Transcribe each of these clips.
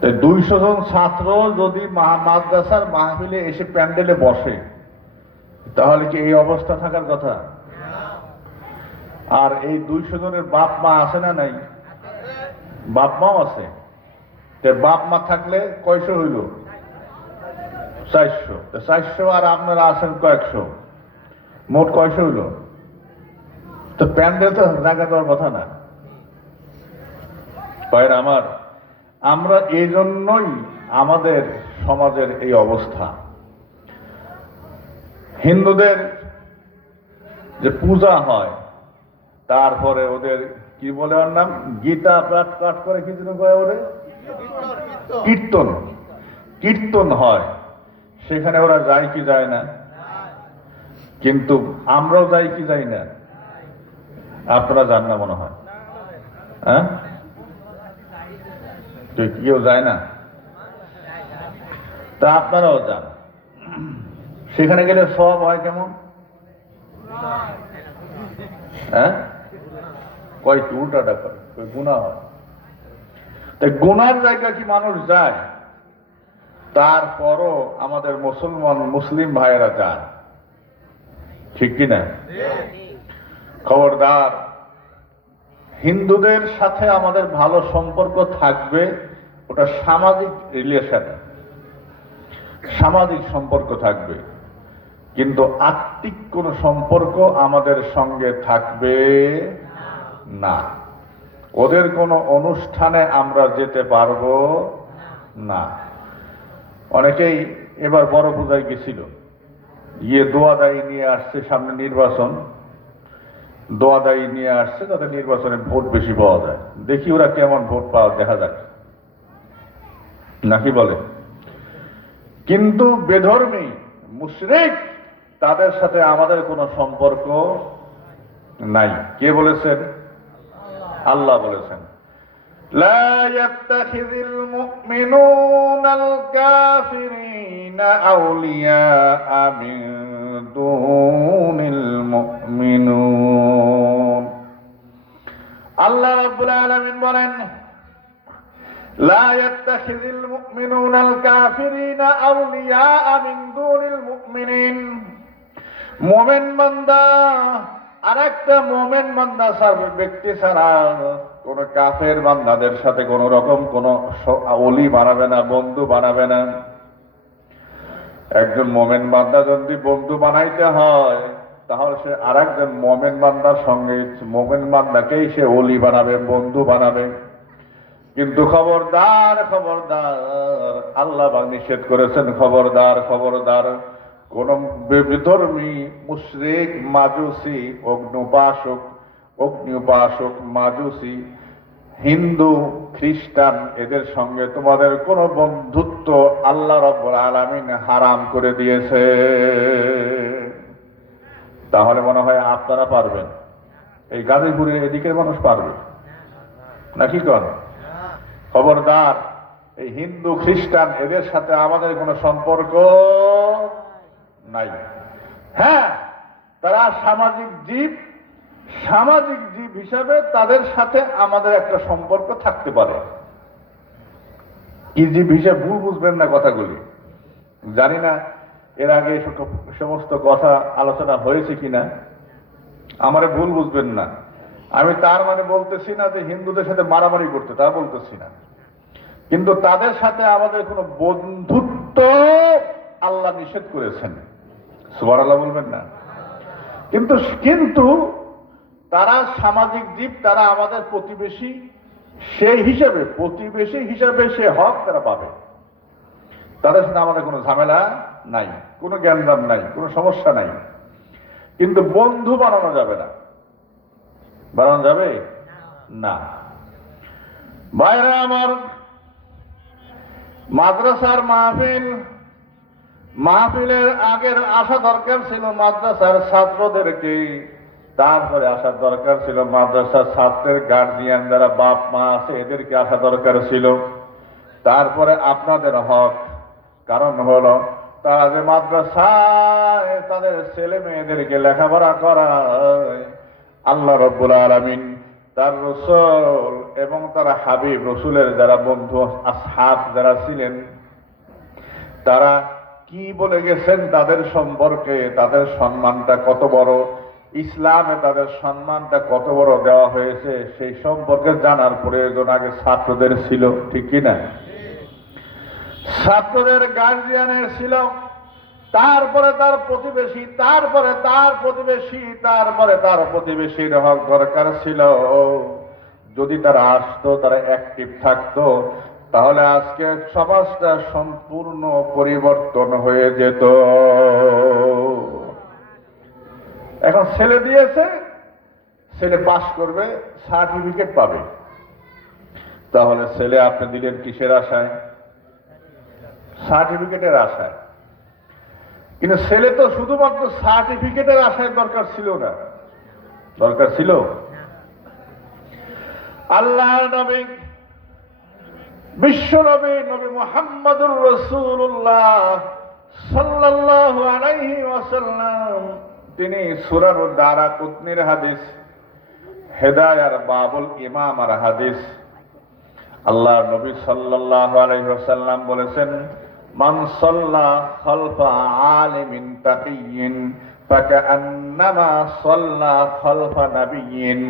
তাই 200 জন ছাত্র যদি মাদ্রাসার মাহফিলে এসে প্যান্ডেলে বসে, তাহলে কি এই অবস্থা থাকার কথা? আর এই 200 জনের বাপ মা আছে না নাই? বাপ মাও আছে। বাপ মা থাকলে কয়শো হইল? 400। 400 আর আপনারা আছেন কয়েকশো, মোট কয়শো হইল? তো প্যান্ডেল তো জায়গা দেওয়ার কথা না। ভাইরা আমার, আমরা এই জন্যই আমাদের সমাজের এই অবস্থা। হিন্দুদের যে পূজা হয়, তারপরে ওদের কি বলে ওর নাম, গীতা পাঠ করে, কি যেন কয় ওরে, কীর্তন। কীর্তন হয়, সেখানে ওরা যায় কি যায় না? কিন্তু আমরাও যাই কি যাই না? আপনারা যান না মনে হয়, হ্যাঁ? কেউ যায় না? তা আপনারাও যান। সেখানে গেলে সব হয় কেমন? হ্যাঁ, কয় কি উল্টাটা করে, গুনাহ হয়। তাই গুনার জায়গা কি মানুষ যায়? তারপরও আমাদের মুসলিম ভাইয়েরা যায়, ঠিক কিনা? খবরদার, হিন্দুদের সাথে আমাদের ভালো সম্পর্ক থাকবে, ওটা সামাজিক রিলেশন, সামাজিক সম্পর্ক থাকবে, কিন্তু আত্মিক কোন সম্পর্ক আমাদের সঙ্গে থাকবে না। ওদের কোনো অনুষ্ঠানে আমরা যেতে পারবো না। অনেকেই এবার বড় পূজায় গেছিল, গিয়ে দোয়াদায়ী নিয়ে আসছে, সামনে নির্বাচন, দোয়াদায়ী নিয়ে আসছে, তাদের নির্বাচনে ভোট বেশি পাওয়া যায়। দেখি ওরা কেমন ভোট পাওয়া, দেখা যাক নাকি বলে। কিন্তু বেধর্মী মুশরিক, তাদের সাথে আমাদের কোনো সম্পর্ক নাই। কে বলেছেন? আল্লাহ বলেছেন, লা ইয়াত্তাখিযুল মুমিনুনাল কাফিরিনা আউলিয়া মিন দুনিল মুমিনুন। আল্লাহ রাব্বুল আলামিন বলেন, লা ইয়াত্তাখিযুল মুমিনুনাল কাফিরিনা আউলিয়া মিন দুনিল মুমিনিন। মুমিন বান্দা আরেকটা মুমিন বান্দা ব্যক্তি ছাড়া কোন কাফের বান্দাদের সাথে কোন রকম কোন ওলি বানাবে না, বন্ধু বানাবে না। একজন মুমিন বান্দা যদি বন্ধু বানাইতে হয়, তাহলে সে আরেকজন মুমিন বান্দার সঙ্গে মুমিন বান্দাকেই সে ওলি বানাবে, বন্ধু বানাবে। কিন্তু খবরদার, খবরদার, আল্লাহ নিষেধ করেছেন, খবরদার, খবরদার, কোন বিধর্মী মুশরিক, মাজুসি, অগ্নি উপাসক, মাজুসি, হিন্দু, খ্রিস্টান, এদের সঙ্গে তোমাদের কোন বন্ধুত্ব আল্লাহ রাব্বুল আলামিন হারাম করে দিয়েছে। তাহলে মনে হয় আপনারা পারবেন, এই গাজীপুরের এদিকের মানুষ পারবে নাকি? কন খবরদার, এই হিন্দু, খ্রিস্টান, এদের সাথে আমাদের কোনো সম্পর্ক নাই। হ্যাঁ, তারা সামাজিক জীব, সামাজিক জীব হিসাবে তাদের সাথে আমাদের একটা সম্পর্ক থাকতে পারে। কি জীব হিসাবে ভুল বুঝবেন না কথাগুলি, জানি না এর আগে সমস্ত কথা আলোচনা হয়েছে কিনা, আমারে ভুল বুঝবেন না। আমি তার মানে বলতেছি না যে হিন্দুদের সাথে মারামারি করতে, তা বলতেছি না। কিন্তু তাদের সাথে আমাদের কোনো বন্ধুত্ব আল্লাহ নিষেধ করেছেন। সুবহানাল্লাহ বলবেন না? কিন্তু কিন্তু তারা সামাজিক জীব, তারা আমাদের প্রতিবেশী, সেই হিসাবে, প্রতিবেশী হিসাবে সে হক তারা পাবে। তাদের সাথে আমাদের কোনো ঝামেলা নাই, কোনো জ্ঞানদান নাই, কোনো সমস্যা নাই। কিন্তু বন্ধু বানানো যাবে না। বানানো যাবে না। ভাইরা আমার, মাদ্রাসার মাহফিলের আগের আসা দরকার ছিল মাদ্রাসার ছাত্রদেরকে, তারপরে আসার দরকার ছিল মাদ্রাসার ছাত্রের গার্জিয়ান, যারা বাপ মা আছে, এদেরকে আসা দরকার ছিল। তারপরে আপনাদের হক, কারণ হলো তারা যে মাদ্রাসায় তাদের ছেলে মেয়েদেরকে লেখাপড়া করায়, আল্লাহ রাব্বুল আলামিন, তার রাসূল এবং তারা হাবিব রসুলের যারা বন্ধু আসহাব যারা ছিলেন তারা কি বলে গেছেন তাদের সম্পর্কে, তাদের সম্মানটা কত বড়, ইসলামে তাদের সম্মানটা কত বড় দেওয়া হয়েছে, সেই সম্পর্কে জানার প্রয়োজন আগে ছাত্রদের ছিল, ঠিক কিনা? ছাত্রদের গার্জিয়ানের ছিল, তারপরে তার প্রতিবেশী, তারপরে তার প্রতিবেশী, তারপরে তার প্রতিবেশীর হক দরকার ছিল। যদি তারা আসতো, তারা অ্যাক্টিভ থাকতো, তাহলে আজকে সমাজটা সম্পূর্ণ পরিবর্তন হয়ে যেত। এখন ছেলে দিয়েছে, ছেলে পাস করবে, সার্টিফিকেট পাবে, তাহলে ছেলে আপনি দিলেন কিসের আশায়? সার্টিফিকেটের আশায়। কিন্তু ছেলে তো শুধুমাত্র সার্টিফিকেটের আশায় দরকার ছিল না, দরকার ছিল আল্লাহর নবী, বিশ্ব নবী, নবী মুহাম্মদুর রাসূলুল্লাহ সাল্লাল্লাহু আলাইহি ওয়াসাল্লাম, তিনি সূরা দারাকুতনির হাদিস, হেদায়ার বাবুল ইমামার হাদিস, আল্লাহর নবী সাল্লাল্লাহু আলাইহি ওয়াসাল্লাম বলেছেন, মান সাল্লা খালফা আলিমিন তাকিয়্যিন ফাকান্নামা সাল্লা খালফা নাবিয়্যিন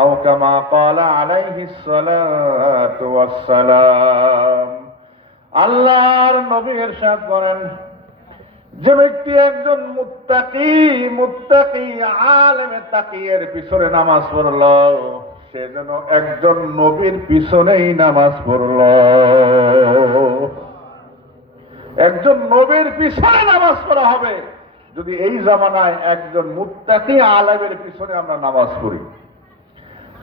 আও কামা ক্বালা আলাইহিস সালাতু ওয়াস সালাম। আল্লাহর নবী ইরশাদ করেন, যে ব্যক্তি একজন মুত্তাকি আলেমে তাকিয়ের পিছনে নামাজ পড়ল, সে যেন একজন নবীর পিছনেই নামাজ পড়ল। একজন নবীর পিছনে নামাজ পড়া হবে যদি এই জামানায় একজন মুত্তাকি আলেমের পিছনে আমরা নামাজ পড়ি।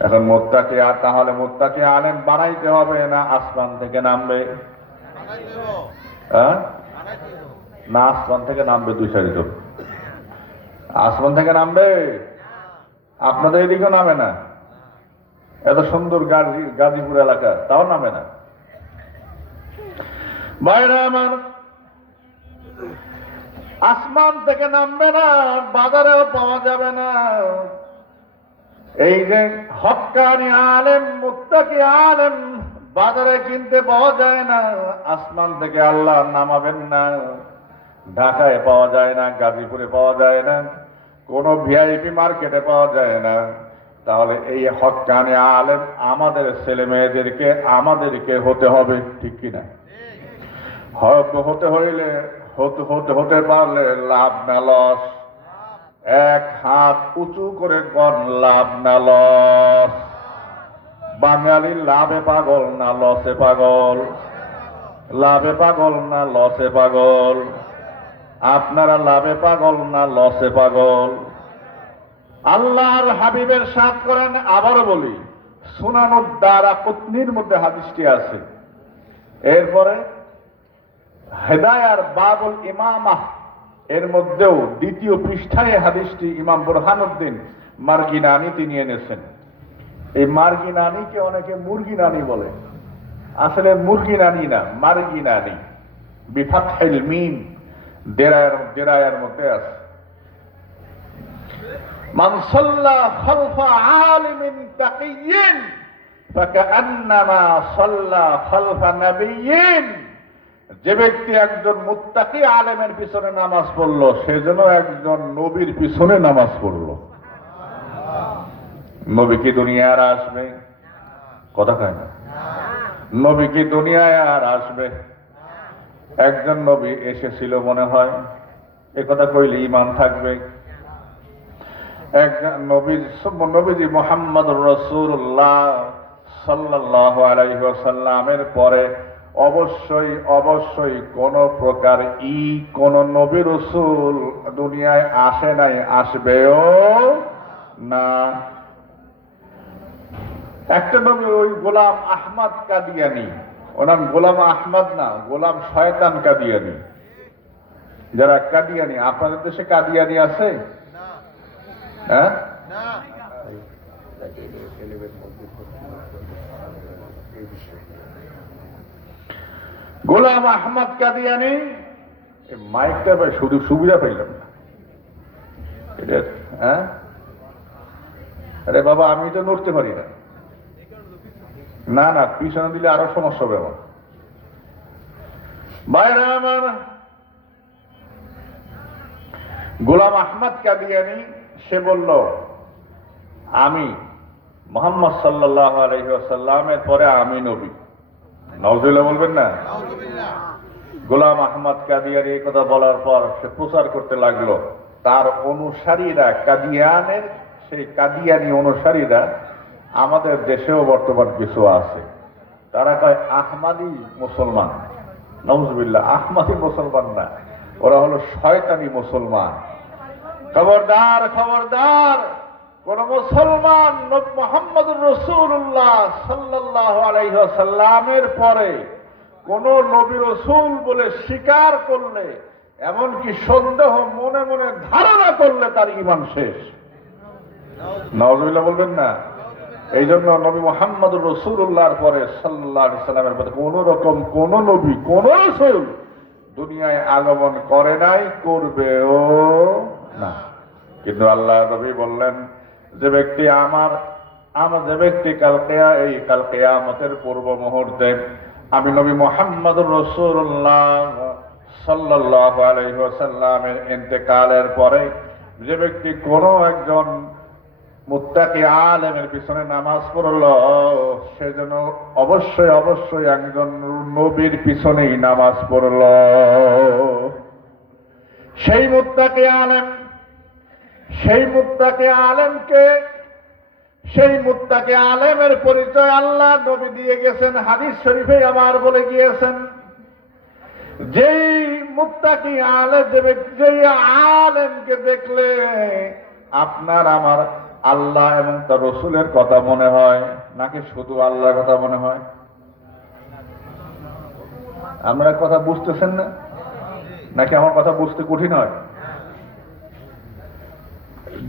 এখন মুত্তাকি, আর তাহলে মুত্তাকি আলেম বানাইতে হবে না আসমান থেকে নামবে? হ্যাঁ, না আসমান থেকে নামবে দুই সারিত, আসমান থেকে নামবে? আপনাদের এদিকেও নামে না, এত সুন্দর গাজীপুর এলাকা, তাও নামে না। ভাইরা আমার, আসমান থেকে নামবে না, বাজারেও পাওয়া যাবে না। এই যে হক্কানি আলেম, মুত্তাকি আলেম বাজারে কিনতে পাওয়া যায় না, আসমান থেকে আল্লাহ নামাবেন না। ঢাকায় পাওয়া যায় না, গাজীপুরে পাওয়া যায় না, কোন ভিআইপি মার্কেটে পাওয়া যায় না। তাহলে এই হক্কানি আলেম আমাদের ছেলে মেয়েদেরকে আমাদেরকে হতে হবে, ঠিক কিনা? হতে হইলে হতে পারলে লাভ না লস? এক হাত উঁচু করে কোন লাভ না লস? বাঙালি লাভে পাগল না লসে পাগল? লাভে পাগল না লসে পাগল? আপনারা লাভে পাগল না লসে পাগল? আল্লাহর হাবিবের সাথ করেন, আবারও বলি, সুনানুদ দারাকুতনির মধ্যে হাদিসটি আছে। এরপরে হেদায়ার বাবুল ইমামাহ এর মধ্যেও দ্বিতীয় পৃষ্ঠায় হাদিসটি ইমাম বুরহানুদ্দিন মার্গিনানি তিনি এনেছেন। এই মার্গিনানিকে অনেকে মুরগিনানি বলে, আসলে মুরগিনানি না, মার্গিনানি, বিফাতহিল মিম, দেরায়ের মধ্যে আছে। মান সাল্লা খালফা আলিমিন তাকিয়্যিন ফাকান্নামা সাল্লা খালফা নাবিয়্যিন, যে ব্যক্তি একজন মুত্তাকি আলেমের পিছনে নামাজ পড়ল, সে যেন একজন নবীর পিছনে নামাজ পড়ল। নবী কি দুনিয়ায় আর আসবে? কথা কয় না। নবী কি দুনিয়ায় আর আসবে? একজন নবী এসেছিল মনে হয়, এ কথা কইলে ঈমান থাকবে। একজন নবীজি মুহাম্মদুর রাসূলুল্লাহ সাল্লাল্লাহু আলাইহি ওয়াসাল্লামের পরে অবশ্যই কোন প্রকার কোন নবী রাসূল দুনিয়ায় আসে নাই, আসবেও না। একটা নবী, ওই গোলাম আহমদ কাদিয়ানি, ওনার গোলাম আহমদ না, গোলাম শয়তান কাদিয়ানি। যারা কাদিয়ানি, আপনাদের দেশে কাদিয়ানি আছে? হ্যাঁ, গোলাম আহমদ কাদিয়ানি, মাইকটা শুধু সুবিধা পাইলাম না। হ্যাঁ, আরে বাবা, আমি তো নড়তে পারি না। না না, পিছনে দিলে আরো সমস্যা হবে আমার। বাইরে আমার গোলাম আহমদ কাদিয়ানী সে বলল, আমি মুহাম্মদ সাল্লাল্লাহু আলাইহি ওয়াসাল্লামের পরে আমি নবী। নাউজুবিল্লাহ বলবেন না? গোলাম আহমদ কাদিয়ানী এই কথা বলার পর সে প্রচার করতে লাগলো। তার অনুসারীরা, কাদিয়ানের সেই কাদিয়ানী অনুসারীরা আমাদের দেশেও বর্তমান কিছু আছে। তারা কয় আহমাদি মুসলমান। নাউজুবিল্লাহ, আহমাদি মুসলমান না, ওরা হলো শয়তানি মুসলমান। খবরদার খবরদার, কোন মুসলমান মুহাম্মদুর রাসূলুল্লাহ সাল্লাল্লাহু আলাইহি ওয়াসাল্লামের পরে কোন নবী রাসূল বলে স্বীকার করলে, এমনকি সন্দেহ মনে মনে ধারণা করলে তার ঈমান শেষ। নাউজুবিল্লাহ বলবেন না? এই জন্য নবী মুহাম্মদুর রাসূলুল্লাহর পরে সাল্লাল্লাহু আলাইহি ওয়াসাল্লামের পরে কোন রকম কোন নবী, কোন রাসূল দুনিয়ায় আগমন করে নাই, করবেও না। কিন্তু আল্লাহ নবী বললেন, যে ব্যক্তি যে ব্যক্তি কাল কিয়ামতের পূর্ব মুহূর্তে আমি নবী মুহাম্মদুর রাসূলুল্লাহ সাল্লাল্লাহু আলাইহি ওয়াসাল্লামের ইন্তেকালের পরে যে ব্যক্তি কোনো একজন মুত্তাকি আলেমের পিছনে নামাজ পড়ল, সে যেন অবশ্যই অবশ্যই একজন নবীর পিছনেই নামাজ পড়ল। সেই মুত্তাকি আলেমের পরিচয় আল্লাহ নবী দিয়ে গেছেন, হাদিস শরীফে আবার বলে গিয়েছেন, যেই মুত্তাকি আলেম, যেই আলেমকে দেখলে আপনার আমার আল্লাহ এবং তার রসুলের কথা মনে হয়, নাকি শুধু আল্লাহর কথা মনে হয়? আপনারা কথা বুঝতেছেন না, নাকি আমার কথা বুঝতে কঠিন হয়?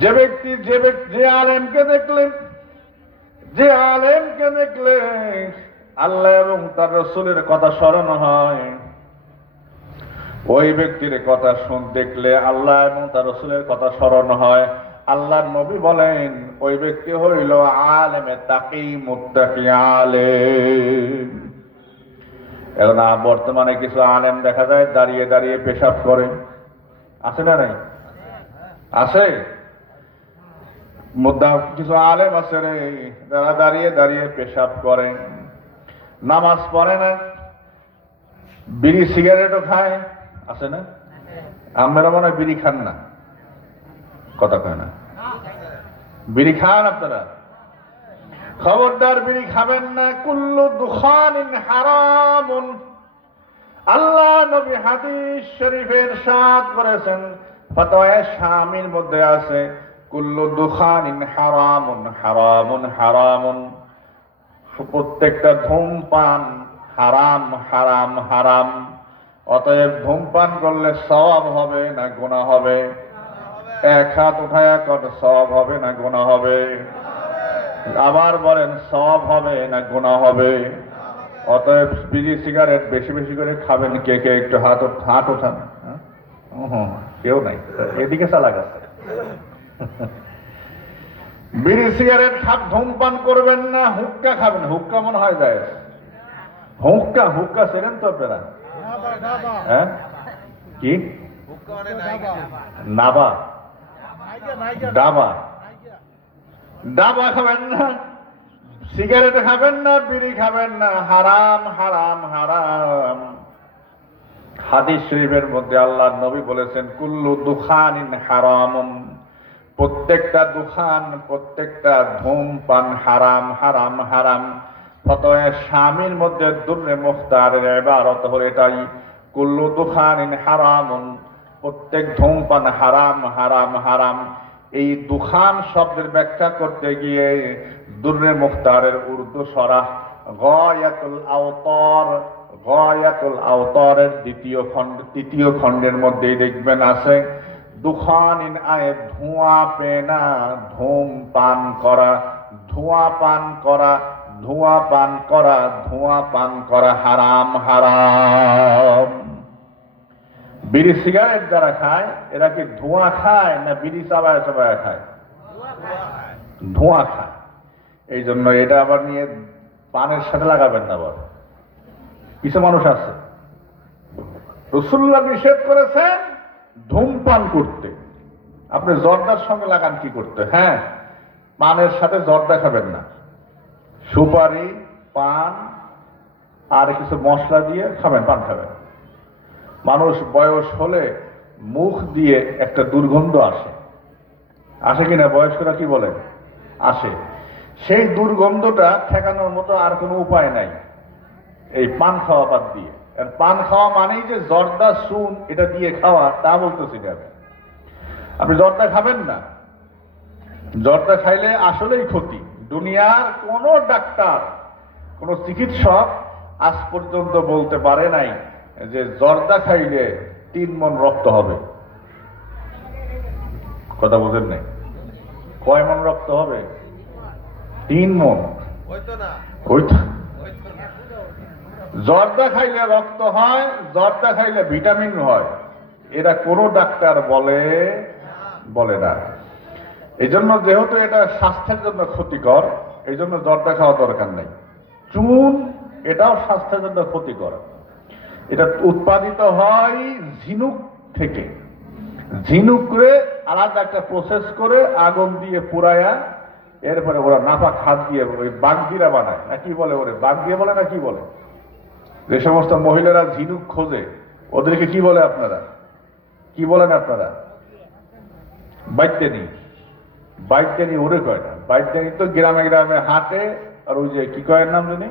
যে আলেমকে দেখলে আল্লাহ এবং তার রসুলের কথা স্মরণ হয়, ওই ব্যক্তির কথা দেখলে আল্লাহ এবং তার রসুলের কথা স্মরণ হয়, আল্লাহর নবী বলেন ওই ব্যক্তি হইল আলেমে তাকি, মুত্তাকি আলেম। এখন বর্তমানে কিছু আলেম দেখা যায় দাঁড়িয়ে দাঁড়িয়ে পেশাব করে, আছে না নাই? আছে। কিছু আলেম আছে রে, যারা দাঁড়িয়ে দাঁড়িয়ে পেশাব করে, নামাজ পড়ে না, বিড়ি সিগারেটও খায়, আছে না? আপনারা মনে হয় বিড়ি খান না, কথা কয় না। বিড়ি খান আপনারা? খবরদার বিড়ি খাবেন না। কুল্লু দুখানিন হারামুন। আল্লাহ নবী হাদিস শরীফে ইরশাদ করেছেন, ফতোয়া শামির মধ্যে আছে, কুল্লু দুখানিন হারামুন হারামুন হারামুন। প্রত্যেকটা ধূমপান হারাম হারাম হারাম। অতএব ধূমপান করলে সওয়াব হবে না গুনাহ হবে? এক হাত উঠায়া কর, সওয়াব হবে না গুনাহ হবে? আবার বলেন, সওয়াব হবে না গুনাহ হবে? অতএব বিড়ি সিগারেট বেশি বেশি করে খাবেন। কে কে একটু হাত ওঠান। কেউ নাই, এদিকে চালা গেছে। বিড়ি সিগারেট ধূমপান করবেন না, হুক্কা খাবেন। হুক্কা মনে হয় যায়, হুক্কা সেরেন তো আপনারা? হ্যাঁ, কি নাবা, ডাবা খাবেন না, সিগারেট খাবেন না, বিড়ি খাবেন না, হারাম হারাম হারাম। হাদিস শরীফের মধ্যে আল্লাহর নবী বলেছেন, কুল্লু দুখানিন হারামুন। প্রত্যেকটা দুখান, প্রত্যেকটা ধূমপান হারাম হারাম হারাম। ফতোয়া শামির মধ্যে দুররে মুখতারের ইবারত হলো এটাই, কুল্লু দুখানিন হারামুন। প্রত্যেক ধূমপান হারাম হারাম হারাম। এই দুখান শব্দের ব্যাখ্যা করতে গিয়ে দুররে মুখতারের উর্দু সরাহ গয়াতুল আওতারের তৃতীয় খণ্ডের মধ্যেই দেখবেন আছে, দুখানিন আয়ে ধোঁয়া পেনা, ধূমপান করা, ধোঁয়াপান করা, ধোঁয়াপান করা, ধোঁয়াপান করা হারাম হারাম। বিড়ি সিগারেট যারা খায়, এরা কি ধোঁয়া খায় না বিড়ি চাবায় চাবায় খায়? ধোঁয়া খায়। এই জন্য এটা আবার নিয়ে পানের সাথে লাগাবেন না। বল কিছু মানুষ আছে, রাসূলুল্লাহ নিষেধ করেছেন ধূমপান করতে, আপনি জর্দার সঙ্গে লাগান কি করতে? হ্যাঁ, পানের সাথে জর্দা খাবেন না, সুপারি, পান আর কিছু মশলা দিয়ে খাবেন, পান খাবেন। মানুষ বয়স হলে মুখ দিয়ে একটা দুর্গন্ধ আসে, আসে কিনা? বয়স্করা কি বলেন? আসে। সেই দুর্গন্ধটা ঠেকানোর মতো আর কোনো উপায় নাই এই পান খাওয়া বাদ দিয়ে। আর পান খাওয়া মানেই যে জর্দা, চুন এটা দিয়ে খাওয়া তা বলতেছি না। আপনি জর্দা খাবেন না, জর্দা খাইলে আসলেই ক্ষতি। দুনিয়ার কোন ডাক্তার, কোন চিকিৎসক আজ পর্যন্ত বলতে পারে নাই যে জর্দা খাইলে 3 মণ রক্ত হবে। কথা বোঝেন নাই? কয় মণ রক্ত হবে? 3 মণ হইতো না। জর্দা খাইলে রক্ত হয়, জর্দা খাইলে ভিটামিন হয়, এরা কোন ডাক্তার বলে না। এই জন্য যেহেতু এটা স্বাস্থ্যের জন্য ক্ষতিকর, এই জন্য জর্দা খাওয়া দরকার নেই। চুন এটাও স্বাস্থ্যের জন্য ক্ষতিকর। এটা উৎপাদিত হয় ঝিনুক থেকে। ঝিনুকরে আলাদা একটা প্রসেস করে আগুন দিয়ে পুরায়া, এরপরে ওরা নাপাক হাত দিয়ে ওই বাগদিরা বানায়, না কি বলে ওরে, বাগ দিয়ে বলে না কি বলে? যে সমস্ত মহিলারা ঝিনুক খোঁজে ওদেরকে কি বলে আপনারা? কি বলেন আপনারা? বাইতেনি। বাইতেনি ওরে কয় না, বাইতেনি তো গ্রামে গ্রামে হাঁটে, আর ওই যে কি কয়ের নাম জানি,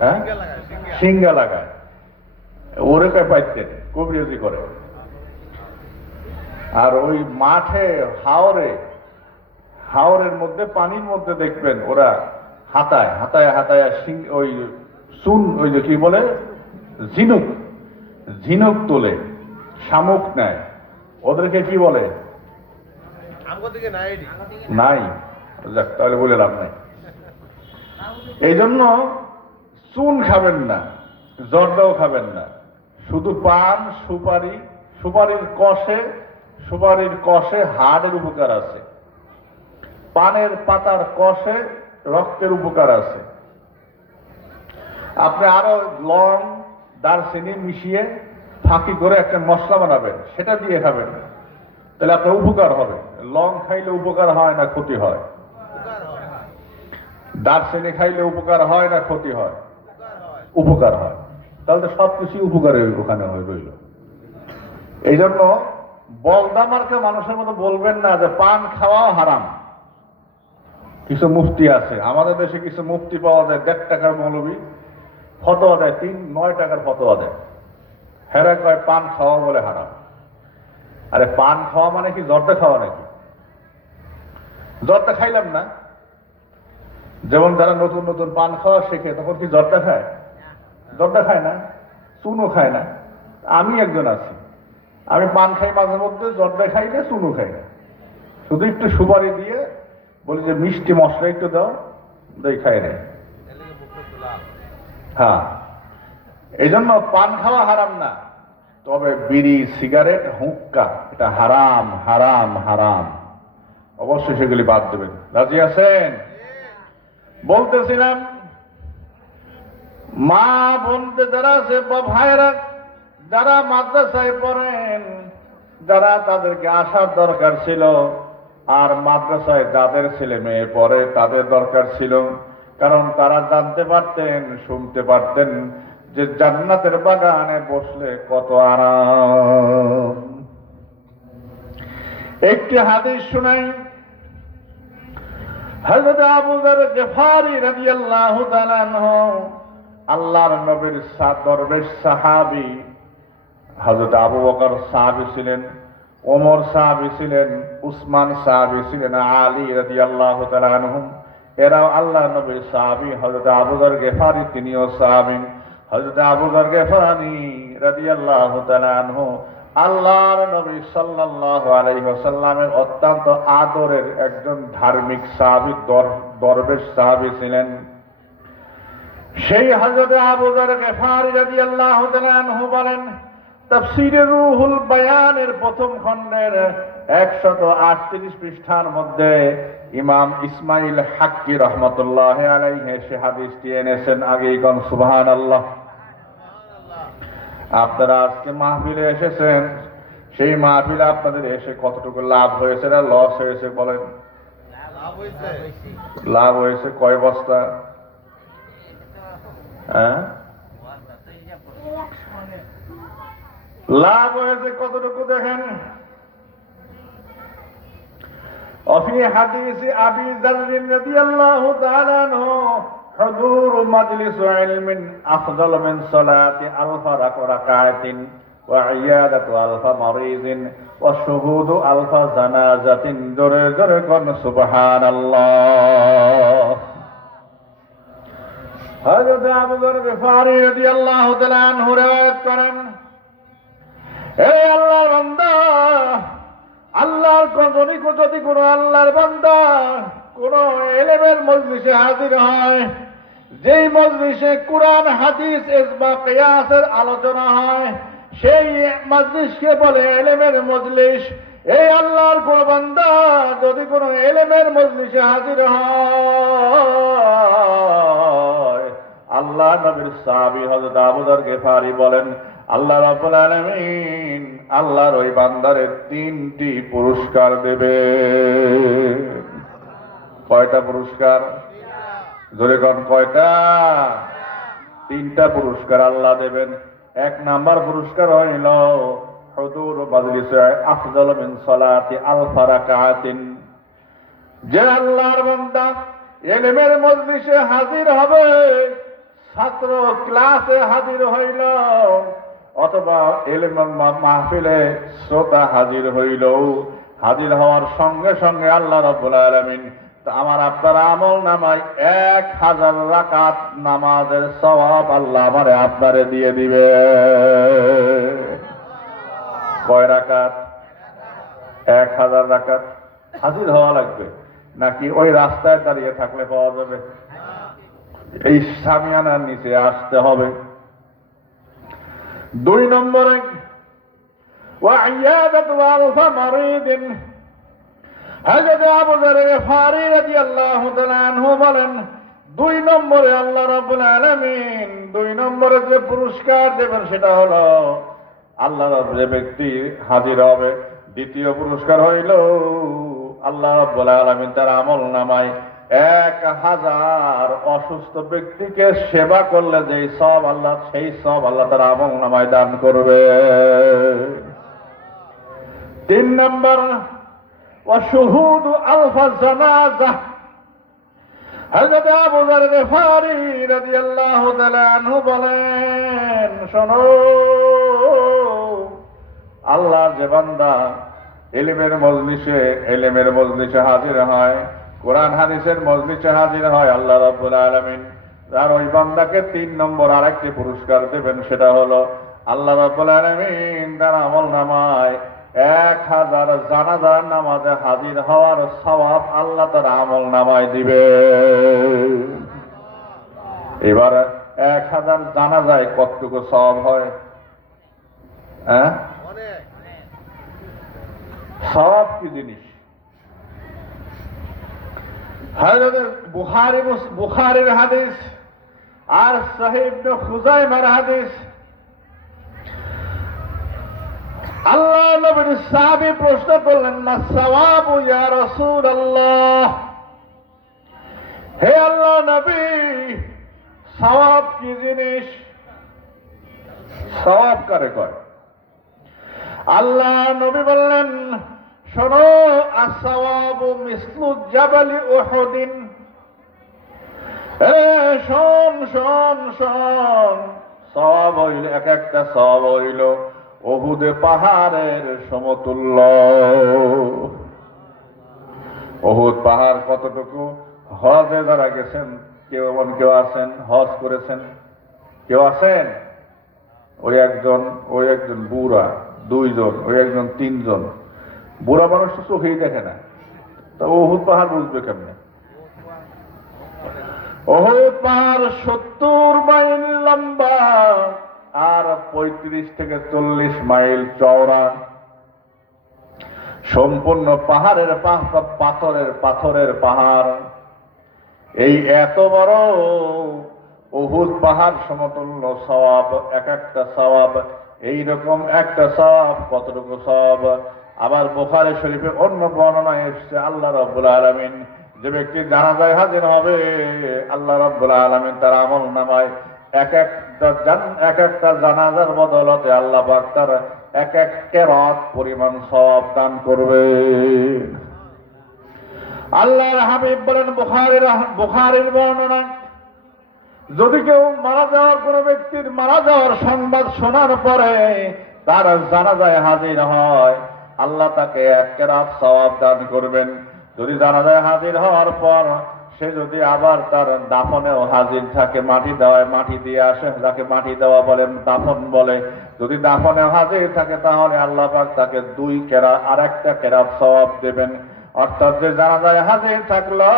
হ্যাঁ, সিঙ্গা লাগায়, ওরে কয় বাইতেনি, কবিরাজি করে। আর ওই মাঠে হাওরের মধ্যে, পানির মধ্যে দেখবেন ওরা হাতায় হাতায় হাতায় ওই চুন, ওই যে কি বলে, ঝিনুক তোলে, শামুক নেয়, ওদেরকে কি বলে? নাই। যাক, তাহলে বলে লাভ নাই। এই জন্য চুন খাবেন না, জর্দাও খাবেন না, শুধু পান, সুপারি। সুপারির কষে হাড়ের উপকার আছে, পানের পাতার কষে রক্তের উপকার আছে। আপনি আরো লং, দারচিনি মিশিয়ে ফাঁকি করে একটা মশলা বানাবেন, সেটা দিয়ে খাবেন, তাহলে আপনার উপকার হবে। লং খাইলে উপকার হয় না ক্ষতি হয়? দারচিনি খাইলে উপকার হয় না ক্ষতি হয়? উপকার হয়। তাহলে তো সবকিছু উপকারে ওখানে রইল। এই জন্য বলদামার্কা মানুষের মতো বলবেন না যে পান খাওয়াও হারাম। কিছু মুফতি আছে আমাদের দেশে, কিছু মুফতি পাওয়া যায় 1.5 টাকার মৌলবী, ফতোয়া দেয় 9 টাকার ফতোয়া দেয়, হেরা কয় পান খাওয়া বলে হারাম। আরে পান খাওয়া মানে কি জর্দা খাওয়া নাকি? জর্দা খাইলাম না। যেমন যারা নতুন নতুন পান খাওয়া শেখে তখন কি জর্দা খায়? জর্দা খায় না, চুনও খায় না। আমি একজন আছি, আমি পান খাই মাঝে মধ্যে, জর্দা খাই না, চুনও খাই না, শুধু একটু সুপারি দিয়ে বলি যে মিষ্টি মশলা একটু দাও, দই খাই না। হ্যাঁ, এই জন্য পান খাওয়া হারাম না, তবে বিড়ি, সিগারেট, হুক্কা এটা হারাম, হারাম, হারাম। অবশ্যই সেগুলি বাদ দেবেন। রাজি আছেন? বলতেছিলাম, মা বোনতে যারা আছে, ভাইরা যারা মাদ্রাসায় পড়েন, যারা তাদেরকে আসার দরকার ছিল, আর মাদ্রাসায় যাদের ছেলে মেয়ে পড়ে তাদের দরকার ছিল, কারণ তারা জানতে পারতেন, শুনতে পারতেন যে জান্নাতের বাগানে বসলে কত আরাম। একটি হাদিস শুনাই, হযরত আবু যর গফারি রাদিয়াল্লাহু তাআলা আনহু, আল্লাহর নবীর দরবেশ সাহাবী। হযরত আবু বকর সাহাবী ছিলেন, ওমর সাহাবী ছিলেন, উসমান সাহাবী ছিলেন, আলী রাদিয়াল্লাহু তাআলা আনহুম এরাও আল্লাহর নবীর সাহাবী। হযরত আবু যর গফারি তিনিও সাহাবী। হযরত আবু যর গফারি রাদিয়াল্লাহু তাআলা আনহু আল্লাহর নবী সাল্লাল্লাহু আলাইহি ওয়াসাল্লামের অত্যন্ত আদরের একজন ধার্মিক সাহাবী, দরবেশ সাহাবী ছিলেন। সেই হযরত আবু যর গফারি রাদিয়াল্লাহু তাআলা আনহু বলেন, তাফসীরে রুহুল বায়ানের প্রথম খণ্ডের 138 পৃষ্ঠার মধ্যে ইমাম ইসমাইল হাক্কি রহমতুল্লাহ আলাইহি সে হাদিসটি এনেছেন। আগেই কোন সুবহানাল্লাহ। আপনারা আজকে মাহফিলে এসেছেন, সেই মাহফিলে আপনাদের এসে কতটুকু লাভ হয়েছে না লস হয়েছে বলেন? লাভ হয়েছে কয় বস্তা? হ্যাঁ, লাভ হয়েছে কতটুকু দেখেন। وفي حديث أبي ذر رضي الله تعالى عنه حضور مجلس علم أفضل من صلاة 1000 ركعة وعيادة 1000 مريض وشهود 1000 جنازة درجة سبحان الله। হযরত আবু যর গিফারী রাদিয়াল্লাহু তাআলা আনহু riwayat করেন, হে আল্লাহর বান্দা, আল্লাহর যদি কোন আল্লাহর বান্দা কোন ইলমের মজলিসে হাজির হয়, যেই মজলিসে কুরআন হাদিস ইজমা কিয়াসের আলোচনা হয়, সেই মজলিসকে বলে ইলমের মজলিস। এই আল্লাহর কোন বান্দা যদি কোন ইলমের মজলিসে হাজির হয়, আল্লাহ নবীর সাহাবী হযরত আবু যর গিফারী বলেন, আল্লাহ রাব্বুল আলামিন আল্লাহর ওই বান্দারে 3টি পুরস্কার দেবে। কয়টা পুরস্কার? জোরে কোন কয়টা? 3টা পুরস্কার আল্লাহ দেবেন। 1 নাম্বার পুরস্কার হইল হুদুর মাজলিসে আফজাল মিন সালাতি 1000 রাকাতিন। যে আল্লাহর বান্দা ইলমের মজলিসে হাজির হবে, ছাত্র ক্লাসে হাজির হইল অথবা ইলম মাহফিলে শ্রোতা হাজির হইল, হাজির হওয়ার সঙ্গে সঙ্গে আল্লাহ রাব্বুল আলামিন আমার আপনার আমল নামায় 1000 রাকাত নামাজের সওয়াব আল্লাহ আমারে আপনারে দিয়ে দিবে। কয় রাকাত? 1000 রাকাত। হাজির হওয়া লাগবে নাকি ওই রাস্তায় দাঁড়িয়ে থাকলে পাওয়া যাবে? এই সামিয়ানার নিচে আসতে হবে। 2 নম্বরে ওয়াইয়াদাতু 1000 মারিদিন। হযরত আবু যর গিফারী রাদিয়াল্লাহু তাআলা আনহু বলেন, 2 নম্বরে আল্লাহ রাব্বুল আলামিন 2 নম্বরে যে পুরস্কার দেবেন সেটা হলো আল্লাহ রাব্বুল যে ব্যক্তি হাজির হবে, দ্বিতীয় পুরস্কার হইল আল্লাহ রাব্বুল আলামিন তার আমল নামায় 1000 অসুস্থ ব্যক্তিকে সেবা করলে যে সব আল্লাহ, সেই সব আল্লাহ তার আমল নামায় দান করবে। 3 নম্বর ওয়াশুহুদু 1000 জানাজা। হযরত আবু যর গিফারী রাদিয়াল্লাহু তাআলা আনহু বলেন, শোনো, আল্লাহর যে বান্দা ইলমের মজলিসে হাজির হয়, কোরআন হাদিসের মজলিসে হাজির হয়, আল্লাহ রাব্বুল আলামিন আর ওই বান্দাকে 3 নম্বর আরেকটি পুরস্কার দেবেন। সেটা হলো আল্লাহ রাব্বুল আলামিন তার আমল নামায় 1000 জানাজার নামাজে হাজির হওয়ার সওয়াব আল্লাহ তার আমল নামায় দিবে। এবার 1000 জানাজায় কতটুকু সওয়াব হয়? হ্যাঁ, সওয়াব কি জিনিস? হযরত বুখারীর হাদিস আর সহিহ ইবনে খুজাইমার হাদিস। আল্লাহ নবীর সাহাবী প্রশ্ন করলেন, মা সাওয়াবু ইয়া রাসূলুল্লাহ। হে আল্লাহ নবী, সওয়াব কি জিনিস? সওয়াব কারে কয়? আল্লাহ নবী বললেন, শোনো, আসওয়াবু মিসলু জাবালি উহুদিন। শোন শোন শোন, সওয়াব হইল এক একটা সওয়াব হইল উহুদে পাহাড়ের সমতুল্য। উহুদ পাহাড় কতটুকু? হজে যারা গেছেন, কেউ আছেন হজ করেছেন, কেউ আছেন? ওই একজন বুড়া, 2 জন, ওই একজন 3 জন। বুড়া মানুষ তো চোখেই দেখে না, তা উহুদ পাহাড় বুঝবে কেমনে? উহুদ পাহাড় 70 মাইল লম্বা আর 35 থেকে 40 মাইল চওড়া, সম্পূর্ণ পাহাড়ের পাথরের পাহাড়। এই এত বড় উহুদ পাহাড় সমতুল্য সওয়াব, এক একটা সওয়াব, এইরকম একটা সওয়াব কতটুকু সওয়াব। আবার বুখারী শরীফে অন্য বর্ণনায় এসেছে আল্লাহ রাব্বুল আলামিন যে ব্যক্তি জানাজায় হাজির হবে, আল্লাহ রাব্বুল আলামিন তার আমল নামায় এক একটা জানাজার বদলতে আল্লাহ পাক তার এক এক কেরাত পরিমাণ সওয়াব দান করবে। আল্লাহর হাবিব বলেন বুখারীর বর্ণনা, যদি কেউ মারা যাওয়ার কোন ব্যক্তির মারা যাওয়ার সংবাদ শোনার পরে তার জানাজায় হাজির হয়, আল্লাহ তাকে এক কেরাত সওয়াব দান করবেন। যদি জানাজায় হাজির হওয়ার পর সে যদি আবার তার দাফনেও হাজির থাকে, মাটি দেওয়ায় মাটি দিয়ে আসে, যাকে মাটি দেওয়া বলে, দাফন বলে, যদি দাফনেও হাজির থাকে তাহলে আল্লাহ পাক তাকে 2 কেরাত আর একটা কেরাত সওয়াব দেবেন। অর্থাৎ যে জানাজায় হাজির থাকলো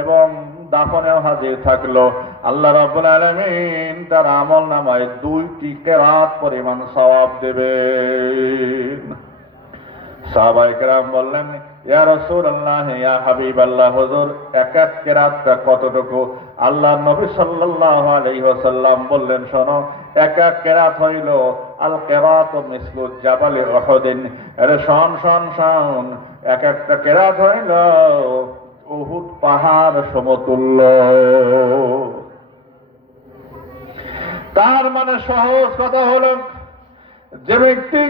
এবং দাফনেও হাজির থাকলো, আল্লাহ রাব্বুল আলামিন তার আমল নামায় 2টি কেরাত পরিমাণ সওয়াব দেবেন। সাহাবায়ে কেরাম বললেন, ইয়া রাসূলুল্লাহ, ইয়া হাবিবাল্লাহ, হুজুর এক এক কেরাতটা কতটুকু? আল্লাহ নবী সাল্লাল্লাহু আলাইহি ওয়াসাল্লাম বললেন, শোনো, এক এক কেরাত হইল আল কেরাত মিসলু জাবালে উহুদিন। আরে শোন, এক একটা কেরাত হইল উহুদ পাহাড় সমতুল্য। তার মানে সহজ কথা হলো, যে ব্যক্তি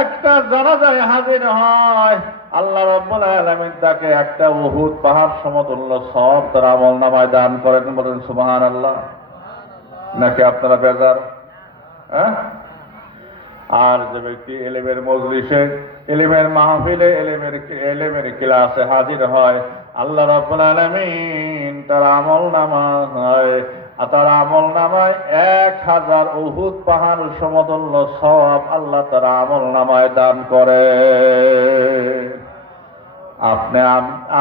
একটা জানাজায় হাজির হয়, আল্লাহ রাব্বুল আলামিন তাকে একটা উহুদ পাহাড় সমতুল্য সওয়াব তার আমলনামায় দান করেন। বলেন সুবহানাল্লাহ। নাকি আপনারা বেজার? আর যে ব্যক্তি ইলমের মজলিসে, ইলমের মাহফিলে, ইলমের ক্লাসে হাজির হয়, আল্লাহ রাব্বুল আলামিন তার আমলনামায় 1000 উহুদ পাহাড় সমতুল্য সওয়াব আল্লাহ তার আমলনামায় দান করে।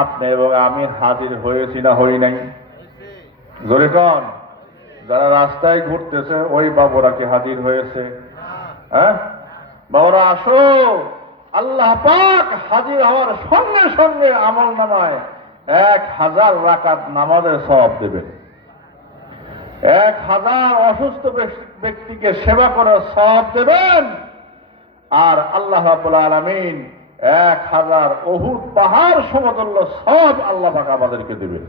আপনি এবং আমি হাজির হয়েছি না হই নাই? জোরে কোন? যারা রাস্তায় ঘুরতেছে ওই বাবুরা কি হাজির হয়েছে? বাবারা আসো, আল্লাহ পাক হাজির হওয়ার সঙ্গে সঙ্গে আমলনামায় 1000 রাকাত নামাজের সওয়াব দেবেন। 1000 অসুস্থ ব্যক্তিকে সেবা করার সওয়াব দেবেন। আর আল্লাহ রাব্বুল আলামিন 1000 উহুদ পাহাড় সমতুল্য সওয়াব আল্লাহ পাক আমাদেরকে দেবেন।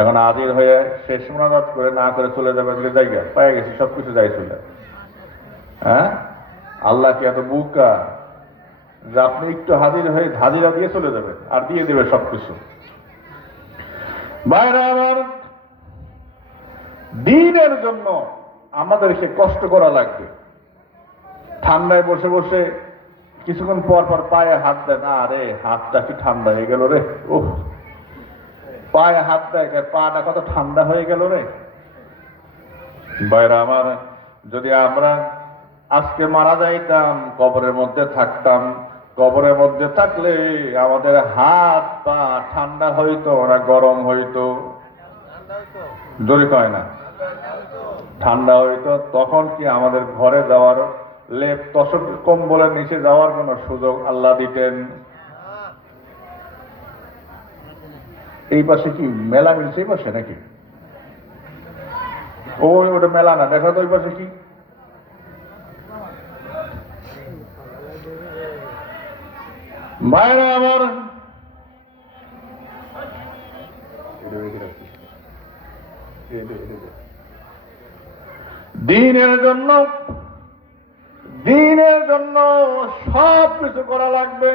এখন হাজির হয়ে শেষ মুনাজাত করে না করে চলে যাবে, জায়গা পেয়ে গেছি, সবকিছু যাই চলে। আল্লাহ কি এত বুকা যে আপনি একটু হাজিরা দিয়ে চলে যাবেন আর দিয়ে দেবে সবকিছু? বাইরে আমার দ্বীনের জন্য আমাদেরকে কষ্ট করা লাগবে। ঠান্ডায় বসে বসে কিছুক্ষণ পর পর পায়ে হাত দেয়, না রে হাতটা কি ঠান্ডা হয়ে গেল রে, ওহ পায়ে হাত দেয়, পাটা কত ঠান্ডা হয়ে গেল রে। বাইরে আমার, যদি আমরা আজকে মারা যাইতাম, কবরের মধ্যে থাকতাম, কবরের মধ্যে থাকলে আমাদের হাত পা ঠান্ডা হইতো না গরম হইতো? জোরে কয় না? ঠান্ডা হইতো। তখন কি আমাদের ঘরে যাওয়ার, লেপ তোশক কম্বলের নিচে যাওয়ার কোন সুযোগ আল্লাহ দিতেন? এই পাশে কি মেলা মিলছে? এই পাশে নাকি? ওটা মেলা না, দেখা তো ওই পাশে কি? মায়েরা আমার, দ্বীনের জন্য সব কিছু করা লাগবে।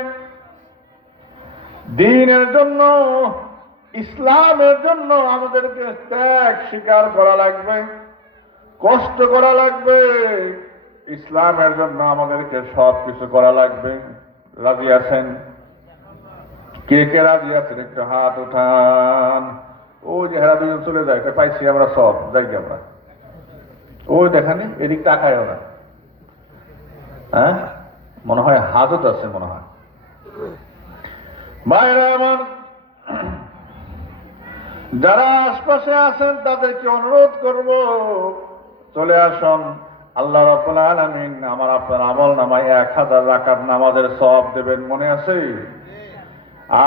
দ্বীনের জন্য, ইসলামের জন্য আমাদেরকে ত্যাগ স্বীকার করা লাগবে, কষ্ট করা লাগবে। ইসলামের জন্য আমাদেরকে সব কিছু করা লাগবে। রাজি আছেন? কে কে রাজি আছেন? একটু হাত উঠান। ওই যে হেরা দুজন চলে যায়, পাইছি আমরা সব, যাই আমরা। ওই দেখানি, এদিক তাকায়ও না। মনে হয় হাজত আছে, মনে হয়। ভাইরা আমার, যারা আশপাশে আছেন তাদেরকে অনুরোধ করব, চলে আসুন, আল্লাহ রাব্বুল আলামিন আমার আপনার আমল নামায় 1000 রাকাত নামাজের সওয়াব দেবেন, মনে আছে?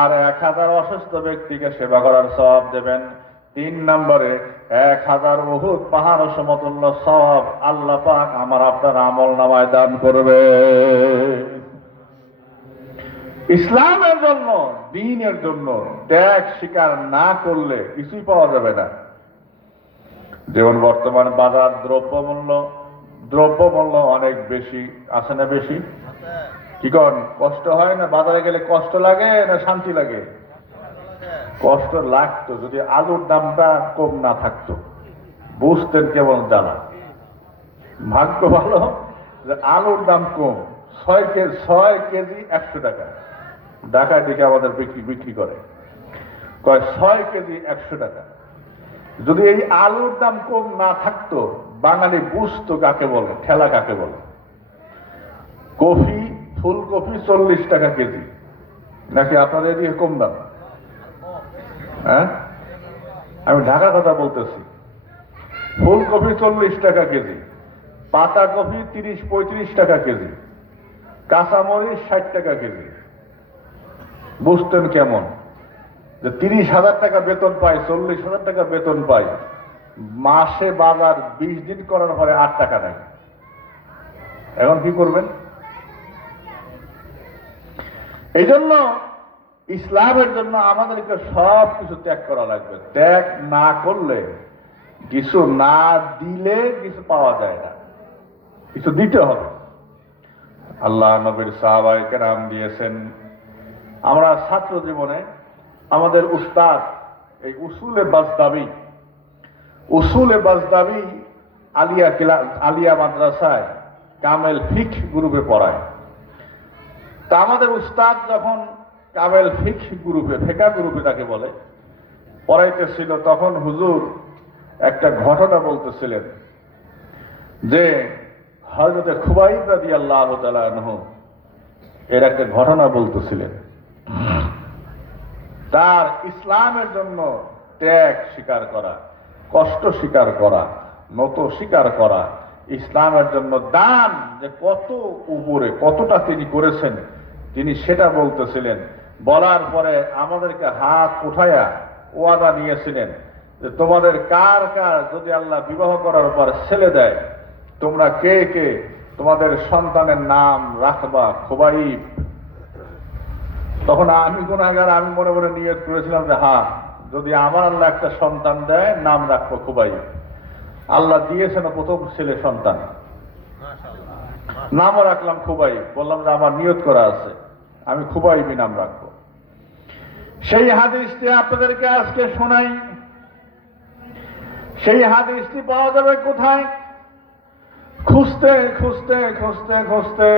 আর 1000 অসুস্থ ব্যক্তিকে সেবা করার সওয়াব দেবেন। 3 নম্বরে 1000 উহুদ পাহাড় সমতুল্য সওয়াব আল্লাহ পাক আমার আপনার আমল নামায় দান করবে। ইসলামের জন্য, দ্বীনের জন্য ত্যাগ স্বীকার না করলে কিছুই পাওয়া যাবে না। যেমন বর্তমান বাজার দ্রব্যমূল্য অনেক বেশি, আছে না বেশি? কি করেন, কষ্ট হয় না? বাজারে গেলে কষ্ট লাগে না শান্তি লাগে? কষ্ট লাগতো যদি আলুর দামটা কম না থাকতো, বুঝতেন কেমন জ্বালা। ভাগ্য ভালো যে আলুর দাম কম, 6 কেজি 100 টাকা। ঢাকায় দিকে আমাদের বিক্রি করে, কয় 6 কেজি 100 টাকা। যদি এই আলুর দাম কম না থাকতো, বাঙালি বুঝতো কাকে বলে, ঠেলা কাকে বলে। ফুলকপি 40 টাকা কেজি, নাকি আপনাদের এদিকে কম দাম? হ্যাঁ, আমি ঢাকার কথা বলতেছি। ফুলকপি 40 টাকা কেজি, পাতাকপি 30-35 টাকা কেজি, কাঁচামরিচ 60 টাকা কেজি। বুঝতেন কেমন যে 30,000 টাকা বেতন পাই, 40,000 টাকা বেতন পাই, মাসে বাজার 20 দিন করার পরে 8 টাকা নেয়। এখন কি করবেন? এই জন্য ইসলামের জন্য আমাদেরকে সব কিছু ত্যাগ করা লাগবে। ত্যাগ না করলে, কিছু না দিলে কিছু পাওয়া যায় না, কিছু দিতে হবে। আল্লাহ নবীর সাহাবায়ে কেরাম দিয়েছেন। আমরা ছাত্র জীবনে আমাদের উস্তাদ এই উসুলে বাজদাবি আলিয়া মাদ্রাসায় কামেল ফিক গ্রুপে পড়ায়। তা আমাদের উস্তাদ যখন কামেল ফিক গ্রুপে, ফেকা গ্রুপে তাকে বলে, পড়াইতেছিল, তখন হুজুর একটা ঘটনা বলতেছিলেন যে হযরতে খুবাইব রাদিয়াল্লাহু তাআলা আনহু এর একটা ঘটনা বলতেছিলেন। তার ইসলামের জন্য ত্যাগ স্বীকার করা, কষ্ট স্বীকার করা, নত স্বীকার করা, ইসলামের জন্য দান যে কত উপরে, কতটা তিনি করেছেন, তিনি সেটা বলতেছিলেন। বলার পরে আমাদেরকে হাত উঠায়া ওয়াদা নিয়েছিলেন যে তোমাদের কার কার যদি আল্লাহ বিবাহ করার পর ছেলে দেয়, তোমরা কে কে তোমাদের সন্তানের নাম রাখবা খুবাইব। তখন আমি গুনাহগার, আমি মনে মনে নিয়ত করেছিলাম যে হ্যাঁ, যদি আমার আল্লাহ একটা সন্তান দেয় নাম রাখবো খুবাইব। আল্লাহ দিয়েছেন প্রথম ছেলে সন্তান, নামও রাখলাম খুবাইব। বললাম যে আমার নিয়ত করা আছে, আমি খুবাইবই নাম রাখবো। সেই হাদিসটি আপনাদেরকে আজকে শোনাই। সেই হাদিসটি পাওয়া যাবে কোথায়? খুঁজতে খুঁজতে খুঁজতে খুঁজতে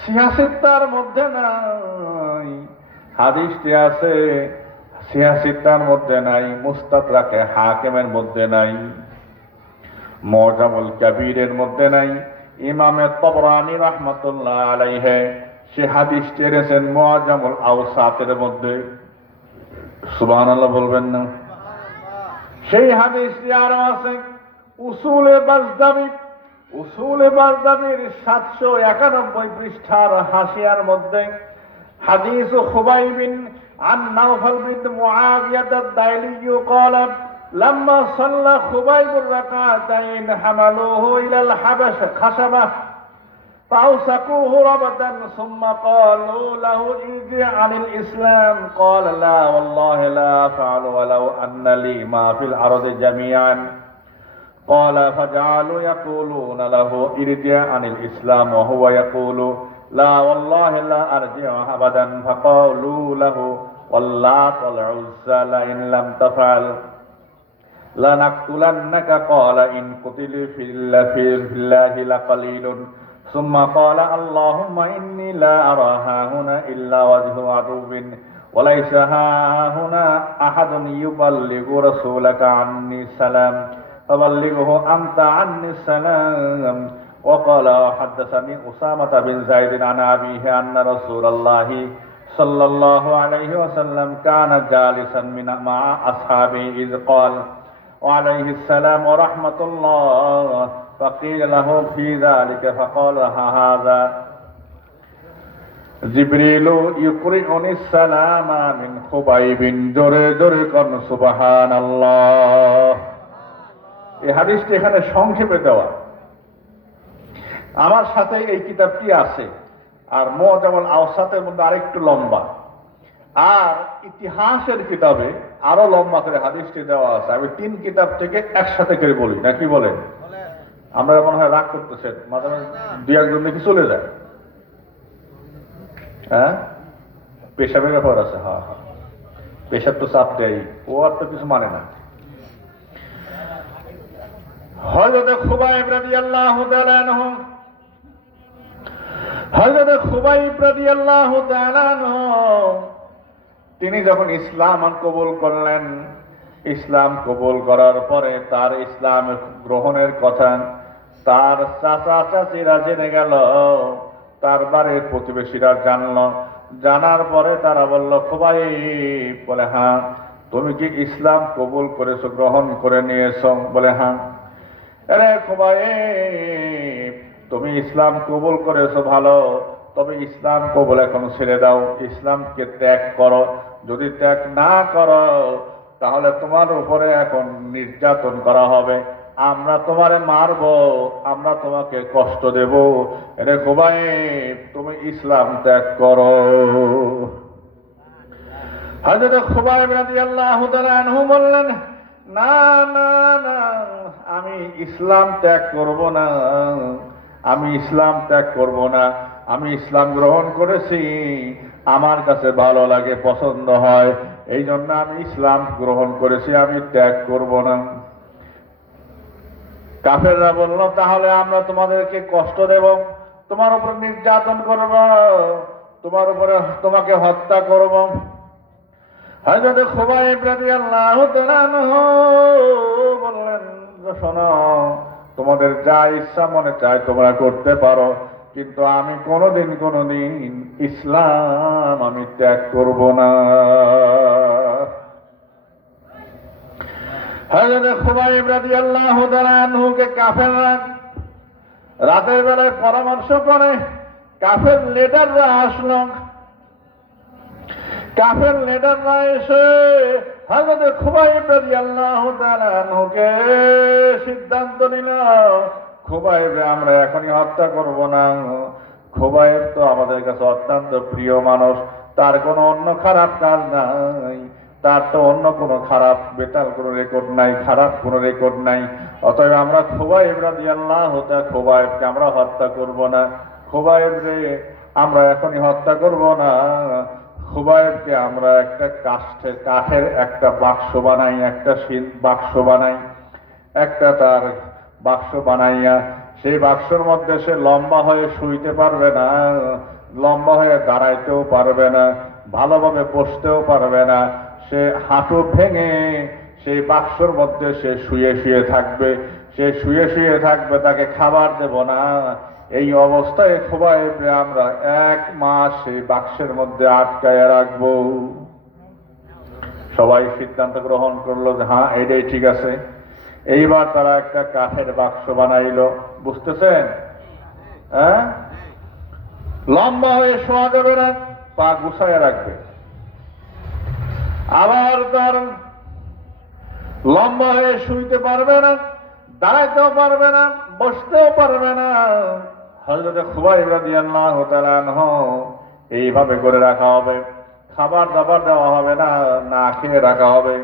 সিয়াসিত্তার মধ্যে নাই। হাদিসটি আছে সিয়াসিত্তার মধ্যে নাই, মুস্তাদরাকে হাকিমের মধ্যে নাই, মুআজামুল কাবীরের মধ্যে নাই। ইমামে তাবরানী রাহমাতুল্লাহ আলাইহি সে হাদিসটি এনেছেন মুআজামুল আওসাতের মধ্যে। সুবহানাল্লাহ বলবেন না? সেই হাদিসটি আরো আছে উসুলে বাজদাবির 791 পৃষ্ঠার হাসিয়ার মধ্যে। হাদিস খুবাইবিন আন নাওফাল বিন মুআবিয়াহ আদ-দাইলি قال لما صلى خبيب الركعتين حملوه الى الحبشه خشبه فأوثقوه ربدا ثم قالوا له ارجع عن الإسلام قال لا والله لا أفعل ولو أن لي ما في الأرض جميعا قال فجعلوا يقولون له ارجع عن الإسلام وهو يقول لا والله لا أرجع أبدا فقالوا له واللات والعزى لئن لم تفعل لنقتلنك قال إن قتل في الله لقليل ثم قال اللهم إني لا أرى هاهنا إلا وجه عدو وليس هاهنا أحد يبلغ رسولك عني السلام فبلغه أنت عني السلام وقال حدثني أسامة بن زيد عن أبيه أن رسول الله صلى الله عليه وسلم كان جالسا مع أصحابه إذ قال وعليه السلام ورحمة الله فقيل له في ذلك فقال هذا জিবরিল ইউকরিউনি সালামা মিন খুবাইবিন, জোরে জোরে কোন সুবহানাল্লাহ। এই হাদিসটি এখানে সংক্ষেপে দেওয়া। আমার সাথে এই কিতাবটি আছে, আর মুআজামুল আওসাতের মধ্যে আরেকটু লম্বা, আর ইতিহাসের কিতাবে আরো লম্বা করে হাদিসটি দেওয়া আছে। আমি 3 কিতাব থেকে একসাথে করে বলি, নাকি বলেন? আমরা মনে হয় রাগ করতেছেন, মাঝে মাঝে 2-1 দেখি চলে যায়। হ্যাঁ, পেশাবের ব্যাপার আছে। হ্যাঁ হ্যাঁ, পেশাব তো চাপ দেয়, ও আর তো কিছু মানে না। হযরত খুবাইব রাদিয়াল্লাহু তাআলা আনহু, হযরত খুবাইব রাদিয়াল্লাহু তাআলা আনহু তিনি যখন ইসলাম কবুল করলেন, ইসলাম কবুল করার পরে তার ইসলাম গ্রহণের কথা তার চাচা চাচিরা জেনে গেল, তার বাড়ির প্রতিবেশীরা জানল। জানার পরে তারা বলল, খুবাইব, বলে হ্যাঁ। তুমি কি ইসলাম কবুল করেছো, গ্রহণ করে নিয়েছো? বলে হ্যাঁ। আরে খুবাইব, তুমি ইসলাম কবুল করেছো ভালো, তবে ইসলাম কবুল এখন ছেড়ে দাও, ইসলামকে ত্যাগ করো। যদি ত্যাগ না করো তাহলে তোমার উপরে এখন নির্যাতন করা হবে, আমরা তোমারে মারব, আমরা তোমাকে কষ্ট দেব। রে খুবাইব, তুমি ইসলাম ত্যাগ করো। হযরত খুবাইব রাদিয়াল্লাহু তাআলা আনহু বললেন, না না না, আমি ইসলাম ত্যাগ করব না, আমি ইসলাম ত্যাগ করব না। আমি ইসলাম গ্রহণ করেছি, আমার কাছে ভালো লাগে, পছন্দ হয়, এই জন্য আমি ইসলাম গ্রহণ করেছি, আমি ত্যাগ করব না। কাফেররা বলল, তাহলে আমরা তোমাদেরকে কষ্ট দেব, তোমার উপর নির্যাতন করব, তোমার উপরে তোমাকে হত্যা করব। হযরত খুবাইব রাদিয়াল্লাহু তাআলা আনহু বললেন, শোনো, তোমাদের যা ইচ্ছা মনে চায় তোমরা করতে পারো, কিন্তু আমি কোনোদিন ইসলাম আমি ত্যাগ করব না। হযরত খুবাইব রাদিয়াল্লাহু তাআলা আনহুকে কাফেররা রাতের বেলায় পরামর্শ করে, কাফের লিডাররা আসলো। কাফের লিডাররা এসে হযরত খুবাইব রাদিয়াল্লাহু তাআলা আনহুকে সিদ্ধান্ত নিল, খুবাইব আমরা এখনই হত্যা করব না। খুবাইব তো আমাদের কাছে অত্যন্ত প্রিয় মানুষ, তার কোনো অন্য খারাপ কাজ নাই, তার তো অন্য কোনো খারাপ বেতাল কোনো রেকর্ড নাই, খারাপ কোনো রেকর্ড নাই। অতএব আমরা খুবাইব রাদিয়াল্লাহু তাআলা খুবাইবকে আমরা হত্যা করব না। খুবাইব রে আমরা এখনই হত্যা করব না। খুবাইবকে আমরা একটা কাঠের একটা বাক্স বানাই, একটা বাক্স বানাই, একটা তার বাক্স বানাইয়া সেই বাক্সের মধ্যে সে লম্বা হয়ে শুইতে পারবে না, লম্বা হয়ে দাঁড়াইতেও পারবে না, ভালোভাবে বসতেও পারবে না। সে হাঁটু ভেঙে সেই বাক্সর মধ্যে সে শুয়ে শুয়ে থাকবে, সে শুয়ে শুয়ে থাকবে, তাকে খাবার দেব না। এই অবস্থায় খুবাইবকে আমরা 1 মাস সেই বাক্সের মধ্যে আটকায় রাখবো। সবাই সিদ্ধান্ত গ্রহণ করলো যে হ্যাঁ, এটাই ঠিক আছে। এইবার তারা একটা কাঠের বাক্স বানাইলো, বুঝতেছেন? হ্যাঁ, লম্বা হয়ে শোয়া যাবে না, পা গুছায় রাখবে। আবার তার লম্বা হয়ে শুইতে পারবে না, দাঁড়াইতেও পারবে না, বসতেও পারবে না। হযরত খুবাইব রাদিয়াল্লাহু তাআলা আনহু এইভাবে করে রাখা হবে, খাবার দাবার দেওয়া হবে না, না খেয়ে রাখা হবে।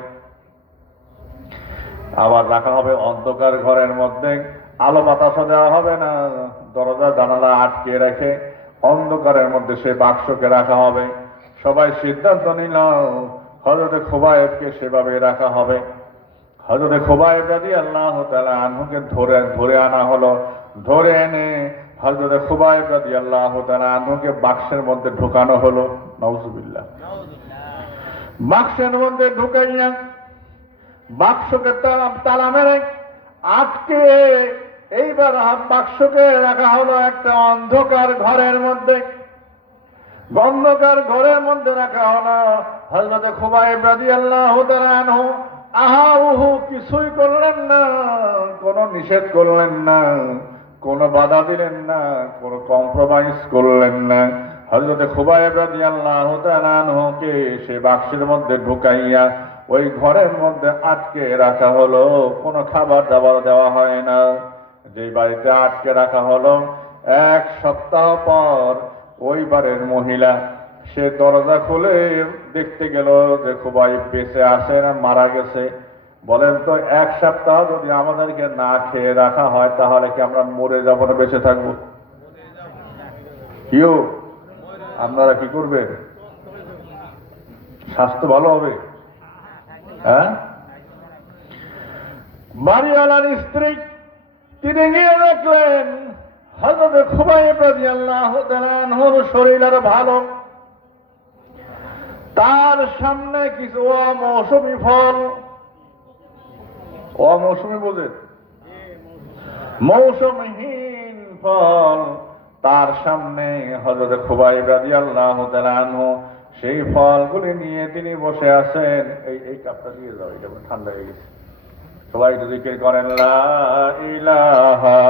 আবার রাখা হবে অন্ধকার ঘরের মধ্যে, আলো বাতাসও দেওয়া হবে না, দরজা জানালা আটকে রেখে অন্ধকারের মধ্যে সে বাক্সকে রাখা হবে। সবাই সিদ্ধান্ত নিল হযরত খুবাইবকে সেভাবে রাখা হবে। হযরত খুবাইব রাদিয়াল্লাহু তাআলা আনহুকে ধরে আনা হলো। ধরে এনে হযরত খুবাইব রাদিয়াল্লাহু তাআলা আনহুকে বাক্সের মধ্যে ঢুকানো হলো। নাউজুবিল্লাহ। বাক্সের মধ্যে ঢুকাইয়া বাক্সকে তালা মেরে আটকে এইবার বাক্সকে রাখা হলো একটা অন্ধকার ঘরের মধ্যে। অন্ধকার ঘরের মধ্যে রাখা হলো। হযরত খুবাইব রাদিয়াল্লাহু তাআলা আনহু আহা উহু কিছুই করলেন না, কোনো নিষেধ করলেন না, কোনো বাধা দিলেন না, কোনো কম্প্রোমাইজ করলেন না। হযরত খুবাইব রাদিয়াল্লাহু তাআলা আনহুকে সে বাক্সের মধ্যে ঢুকাইয়া ওই ঘরের মধ্যে আটকে রাখা হলো, কোনো খাবার দাবার দেওয়া হয় না। যে বাড়িতে আটকে রাখা হলো, 1 সপ্তাহ পর ওই বাড়ির মহিলা সে দরজা খুলে দেখতে গেল যে খুবাইব বেঁচে আছে না মারা গেছে। বলেন তো, 1 সপ্তাহ যদি আমাদেরকে না খেয়ে রাখা হয় তাহলে কি আমরা মরে যাব না বেঁচে থাকবো? কিও আপনারা কি করবেন? স্বাস্থ্য ভালো হবে? হ্যাঁ, বাড়িওয়ালার স্ত্রী তিনি গিয়ে দেখলেন হযরত খুবাইব রাদিয়াল্লাহু তাআলা আনহুর শরীর আর ভালো, তার সামনে কিছু অমৌসুমী ফল, অমৌসুমী বোঝেন, মৌসুমহীন ফল তার সামনে হযরত খুবাইব রাদিয়াল্লাহু তাআলা আনহু সেই ফলগুলি নিয়ে তিনি বসে আছেন। এই কাপটা দিয়ে যাও, এটা ঠান্ডা হয়ে গেছে। সবাই একটু জিকির করেন, লা ইলাহা,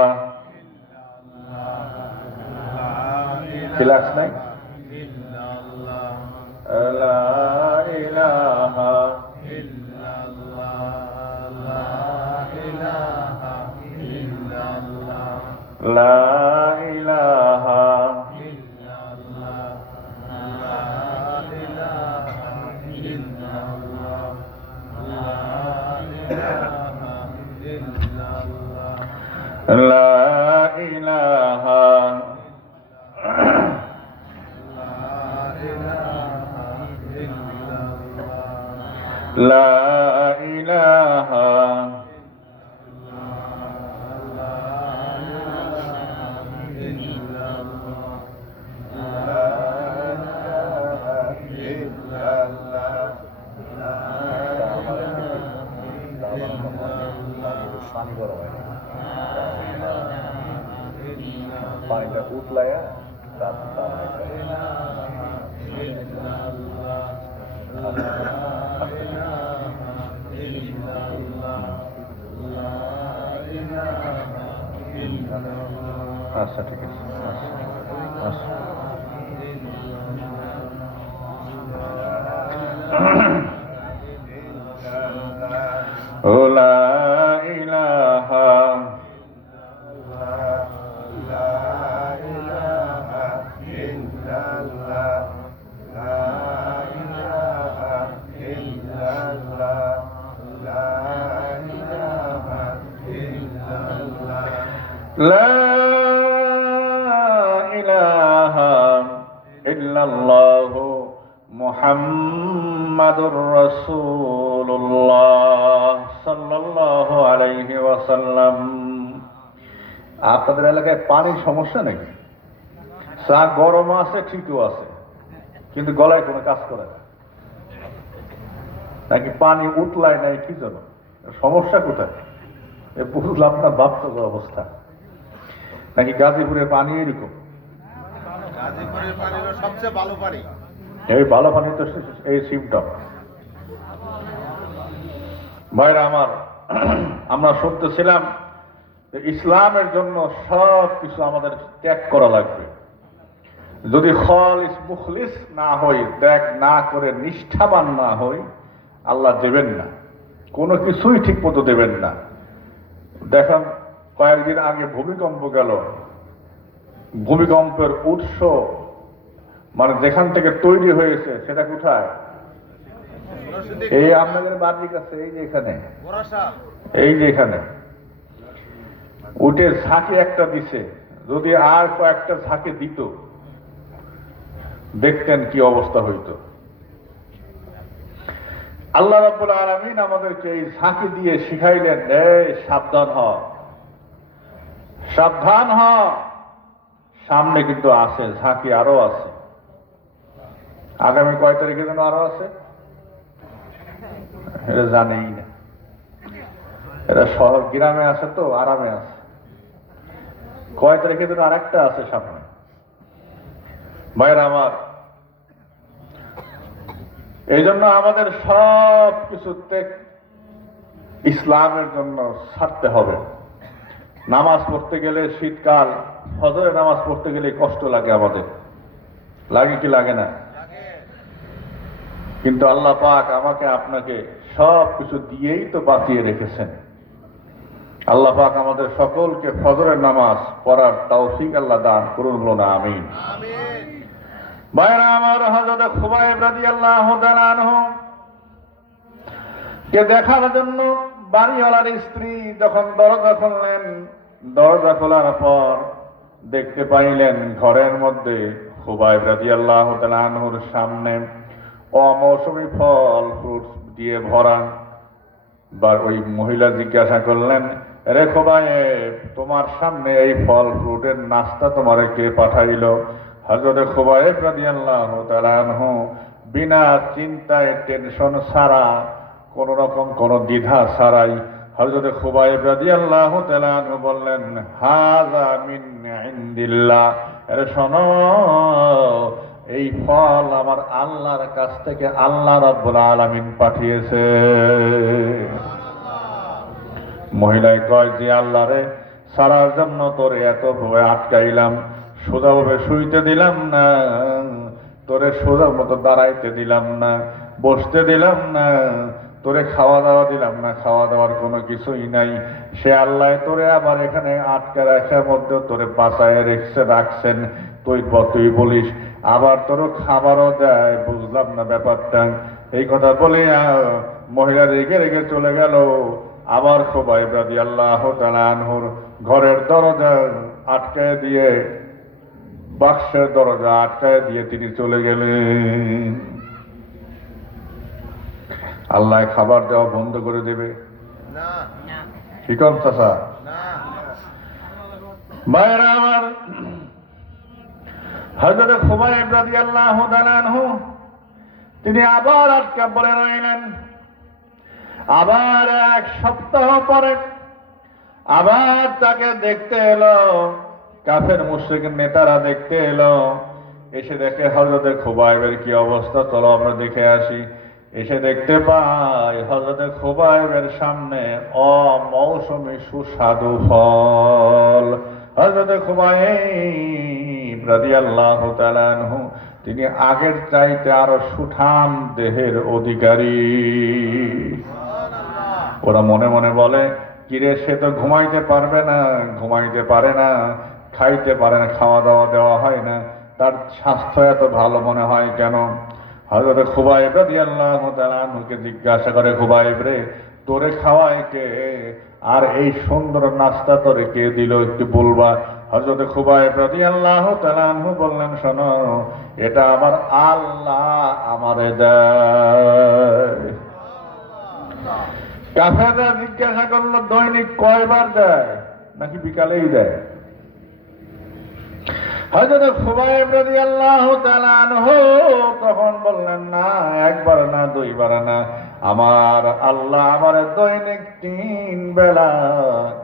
রিল্যাক্স নাই, লা ইলাহা লা ইলাহা লা ইলাহা লা ইলাহা পানিটা উতলায়া আচ্ছা ঠিক আছে, আচ্ছা ও লা ইলাহা লা ইলাহা ইল্লাল্লাহু মুহাম্মাদুর রাসূলুল্লাহ সাল্লাল্লাহু আলাইহি ওয়াসাল্লাম। আপনাদের এলাকায় পানির সমস্যা নাকি? চা গরম আছে, ঠিকও আছে, কিন্তু গলায় কোনো কাজ করে না, নাকি পানি উতলায় নাই, কি জন্য? সমস্যা কোথায় বুঝলাম না। বাস্তব অবস্থা নাকি গাজীপুরের পানি এরকম? গাজীপুরের পানি হলো সবচেয়ে ভালো পানি। এই ভালো পানি তো এই সিমটম। ভাইরা আমার, আমরা শুনতেছিলাম যে ইসলামের জন্য সব কিছু আমাদের ত্যাগ করা লাগবে। যদি খালিস মুখলিস না হই, ত্যাগ না করে নিষ্ঠাবান না হই, আল্লাহ দেবেন না, কোনো কিছুই ঠিক মতো দেবেন না। দেখেন, কয়েকদিন আগে ভূমিকম্প গেল, ভূমিকম্পের উৎস মানে যেখান থেকে তৈরি হয়েছে সেটা কোথায়? এই আপনাদের বাড়ির কাছে, এই যে এখানে, এই যে এখানে উঠে ঝাঁকি একটা দিছে। যদি আর কয়েকটা ঝাঁকি দিত, দেখতেন কি অবস্থা হইত। আল্লাহ রাব্বুল আলামিন আমাদেরকে এই ঝাঁকি দিয়ে শিখাইলেন, এই সাবধান হ, সাবধান হ, সামনে কিন্তু আছে ঝাঁকি, আরো আছে। আগামী কয় তারিখে যেন আরো আছে, এটা জানেই না। এরা শহর গ্রামে আছে তো আরামে আছে। কয় তারিখে যেন আরেকটা আছে সামনে। ভাইরা আমার, এই জন্য আমাদের সব কিছু ইসলামের জন্য ছাড়তে হবে। নামাজ পড়তে গেলে শীতকাল, ফজরের নামাজ পড়তে গেলে কষ্ট লাগে আমাদের, লাগে কি লাগে না? কিন্তু আল্লাহ পাক আমাকে আপনাকে সব কিছু দিয়েই তো বাঁচিয়ে রেখেছেন। আল্লাহ পাক আমাদের সকলকে ফজরের নামাজ পড়ার তৌফিক আল্লাহ দান করুন, বলুন আমিন। ভাইরা আমার, হযরত খুবাইব রাদিয়াল্লাহু তাআলা আনহু কে দেখার জন্য বাড়িওয়ালার স্ত্রী যখন দরজা খুললেন, দরজা খোলার পর দেখতে পাইলেন ঘরের মধ্যে খুবাইব রাদিয়াল্লাহু তাআলা আনহুর সামনে অমৌসুমী ফল ফ্রুটস দিয়ে ভরা। ওই মহিলা জিজ্ঞাসা করলেন, রে খুবাইব, তোমার সামনে এই ফল ফ্রুটের নাস্তা তোমার কে পাঠাইল? হযরত খুবাইব রাদিয়াল্লাহু তাআলা আনহু বিনা চিন্তায়, টেনশন ছাড়া, কোন রকম কোন দ্বিধা ছাড়াই হযরত খুবাইব রাদিয়াল্লাহু তাআলা আনহু বললেন, হাযা মিন ইনদিল্লাহ, আরে শোনো, এই ফল আমার আল্লাহর কাছ থেকে আল্লাহ রাব্বুল আলামিন পাঠিয়েছে। মহিলায় কয়, যে আল্লাহ রে সারার জন্য তোরে এত ভয় আটকাইলাম, সোজাভাবে শুইতে দিলাম না, তোরে সোজা মতো দাঁড়াইতে দিলাম না, বসতে দিলাম না, তোরে খাওয়া দাওয়া দিলাম না, খাওয়া দাওয়ার কোনো কিছুই নাই, সে আল্লাহ তোরে আবার এখানে আটকে রাখার মধ্যে তোরে বাঁচায় রাখছেন। তুই বলিস আবার তোর খাবারও দেয়, বুঝলাম না ব্যাপারটা। এই কথা বলে মহিলা রেগে রেগে চলে গেল। আবার খুবাইব রাদিয়াল্লাহু তাআলা আনহুর ঘরের দরজা আটকায় দিয়ে, বাক্সের দরজা আটকায় দিয়ে তিনি চলে গেলেন। আল্লাহ খাবার দেওয়া বন্ধ করে দেবে কি কম চাচা? ভাইরা আমার, হযরত খুবাইব রাদিয়াল্লাহু তাআলা আনহু তিনি আবার আটকা পড়ে রইলেন। আবার এক সপ্তাহ পরে আবার তাকে দেখতে এলো, কাফের মুশরিক নেতারা দেখতে এলো। এসে দেখে হযরত খুবাইবের কি অবস্থা, চলো আমরা দেখে আসি। এসে দেখতে পাই হযরত খুবাইবের সামনে অমৌসুমী সুস্বাদু ফল। হযরত খুবাইব রাদিয়াল্লাহু তাআলা আনহু তিনি আগের চাইতে আরো সুঠাম দেহের অধিকারী। ওরা মনে মনে বলে, কিরে সে তো ঘুমাইতে পারবে না, ঘুমাইতে পারে না, খাইতে পারে না, খাওয়া দাওয়া দেওয়া হয় না, তার স্বাস্থ্য এত ভালো মনে হয় কেন? হযরত খুবাইব রাদিয়াল্লাহু তাআলা আনহুকে জিজ্ঞাসা করে, খুবাইব রে, তোরে খাওয়ায় কে, আর এই সুন্দর নাস্তা তোরে কে দিল, একটু বলবা? হযরত খুবাইব রাদিয়াল্লাহু তাআলা আনহু বললেন, শোনো, এটা আমার আল্লাহ আমারে দেয়। কাফেররা জিজ্ঞাসা করলো, দৈনিক কয়বার দেয়, নাকি বিকালেই দেয়? হযরত খুবাইব রাদিয়াল্লাহু তাআলা আনহু তখন বললেন, না, একবার না, দুইবার না, আমার আল্লাহ আমার দৈনিক 3 বেলা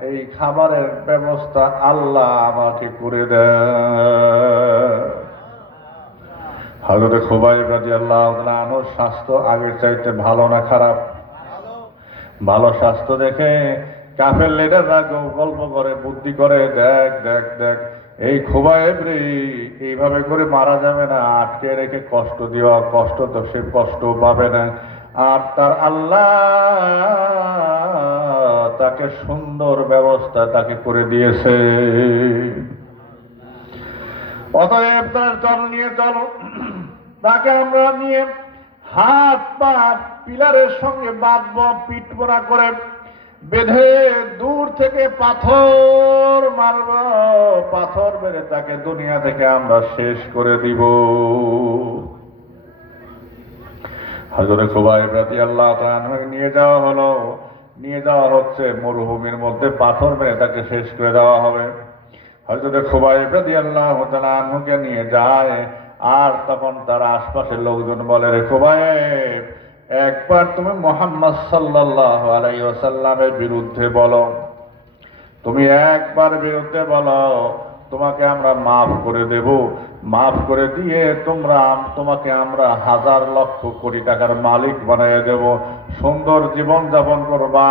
এই খাবারের ব্যবস্থা আল্লাহ আমাকে করে দেয়। হযরত খুবাইব রাদিয়াল্লাহু তাআলা আনহুর স্বাস্থ্য আগের চাইতে ভালো না খারাপ? ভালো স্বাস্থ্য দেখে কাফের লিডাররা গল্প করে, বুদ্ধি করে, দেখ দেখ দেখ, এই খুবাইব রে এইভাবে করে মারা যাবে না, আটকে রেখে কষ্ট দেওয়া, কষ্ট তো সে কষ্ট পাবে না, আর তার আল্লাহ তাকে সুন্দর ব্যবস্থা তাকে করে দিয়েছে। অতএব তার চল নিয়ে চলো, তাকে আমরা নিয়ে হাত পা পিলারের সঙ্গে বাঁধবো, পিঠ পোড়া করে বেঁধে দূর থেকে পাথর মারব, পাথর মেরে তাকে দুনিয়া থেকে আমরা শেষ করে দিব। হযরত খুবাইব রাদিয়াল্লাহু তাআলা আনহুকে নিয়ে যাওয়া হলো, নিয়ে যাওয়া হচ্ছে মরুভূমির মধ্যে, পাথর মেরে তাকে শেষ করে দেওয়া হবে। হযরত খুবাইব রাদিয়াল্লাহু তাআলা আনহুকে নিয়ে যায়, আর তখন তার আশপাশের লোকজন বলে, রে খুবাইব, একবার তুমি মুহাম্মদ সাল্লাল্লাহু আলাইহি ওয়াসাল্লামের বিরুদ্ধে বলো, তুমি একবার বিরুদ্ধে বলো, তোমাকে আমরা মাফ করে দেব, মাফ করে দিয়ে তোমাকে আমরা হাজার লক্ষ কোটি টাকার মালিক বানিয়ে দেব, সুন্দর জীবন যাপন করবা,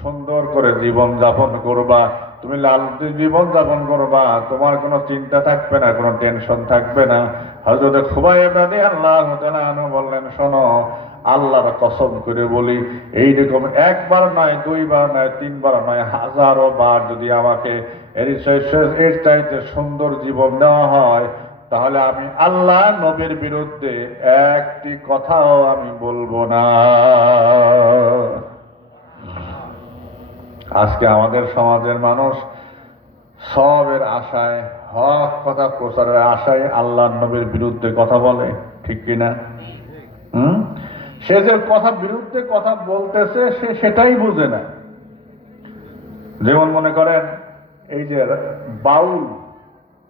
সুন্দর করে জীবন যাপন করবা, তুমি লাল জীবন যাপন করবা, তোমার কোনো চিন্তা থাকবে না, কোনো টেনশন থাকবে না। হযরত খুবাইব রাদিয়াল্লাহু তাআলা আনহু বললেন, শোনো, আল্লাহর কসম করে বলি, এইরকম একবার নয়, দুইবার নয়, তিনবার নয়, হাজারো বার যদি আমাকে এর চাইতে সুন্দর জীবন দেওয়া হয়, তাহলে আমি আল্লাহ নবীর বিরুদ্ধে একটি কথাও আমি বলবো না। আজকে আমাদের সমাজের মানুষ সবের আশায়, হক কথা প্রচারের আশায় আল্লাহ নবীর বিরুদ্ধে কথা বলে, ঠিক কিনা? সে যে কথা বিরুদ্ধে কথা বলতেছে সে সেটাই বুঝে না। যেমন মনে করেন এই যে বাউল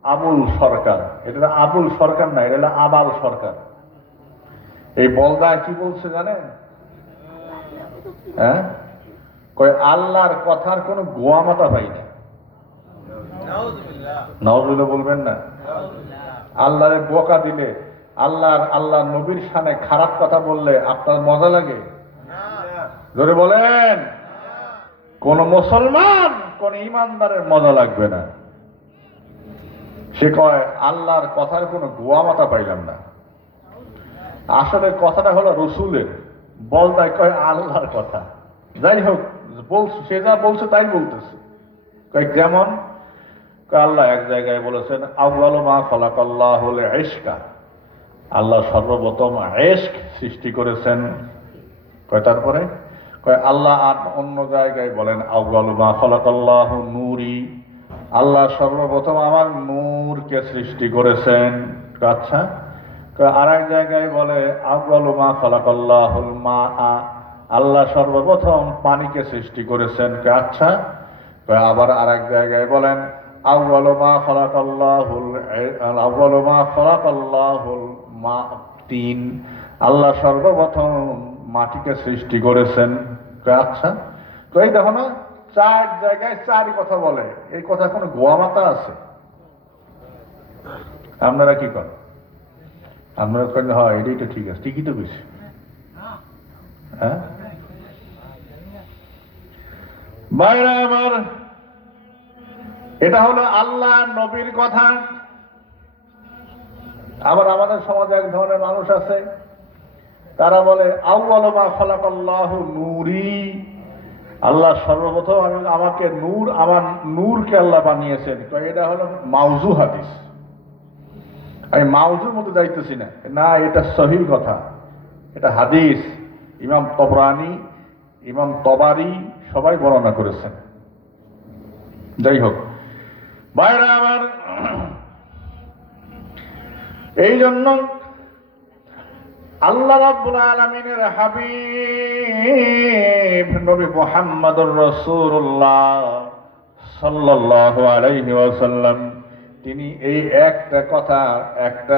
আবুল সরকার, এটা আবুল সরকার না, এটা হলো আবাল সরকার। এই বলদা কি বলছে জানেন? হ্যাঁ, কই আল্লাহর কথার কোনো গোয়া মাতা পাই না। নাউজুবিল্লাহ বলবেন না? আল্লাহরে বোকা দিলে, আল্লাহ নবীর শানে খারাপ কথা বললে আপনার মজা লাগে? জোরে বলেন। কোন মুসলমান, কোন ইমানদারের মজা লাগবে না। সে কয় আল্লাহর কথার কোনো গোয়া মাতা পাইলাম না। আসলে কথাটা হলো রসুলের, বলদায় কয় আল্লাহর কথা। যাই হোক, বলছে, সে যা বলছে তাই বলতেছে। যেমন আল্লাহ এক জায়গায় বলেছেন, আউয়ালু মা খালাকাল্লাহুল ইশকা, আল্লাহ সর্বপ্রথম ইশক সৃষ্টি করেছেন। তারপরে আল্লাহ অন্য জায়গায় বলেন, আউয়ালু মা খালাকাল্লাহু নূরি, আল্লাহ সর্বপ্রথম আমার নূরকে সৃষ্টি করেছেন। আচ্ছা, আর এক জায়গায় বলে আউয়ালু মা খালাকাল্লাহুল মা, আল্লাহ সর্বপ্রথম পানিকে সৃষ্টি করেছেন। আচ্ছা, আবার আর এক জায়গায় বলেন আউয়ালু মা খালাকাল্লাহুল মা তিন, আল্লাহ সর্বপ্রথম মাটিকে সৃষ্টি করেছেন। আচ্ছা, তো এই দেখো না, চার জায়গায় চারই কথা বলে। এই কথা কোনো গোয়া মাতা আছে? আপনারা কি করেন? আপনারা করেন হয় এটাই তো ঠিক আছে, ঠিকই তো বেশি। হ্যাঁ ভাইরা আমার, এটা হলো আল্লাহ নবীর কথা। আবার আমাদের সমাজে এক ধরনের মানুষ আছে, তারা বলে আউয়ালু মা খালাকাল্লাহু নূরি, আল্লাহ সর্বপ্রথম আমাকে নূর, আমার নূরকে আল্লাহ বানিয়েছেন। এটা হলো মাউজু হাদিস। আমি মাউজুর মধ্যে যাইতেছি না, না, এটা সহিহ কথা, এটা হাদিস। ইমাম তবরানি, ইমাম তবারি সবাই বর্ণনা করেছেন। যাই হোক ভাইরা আমার, এই জন্য আল্লাহ রাব্বুল আলামিনের হাবিব নবী মুহাম্মদুর রাসূলুল্লাহ সাল্লাল্লাহু আলাইহি ওয়াসাল্লাম, তিনি এই একটা কথা, একটা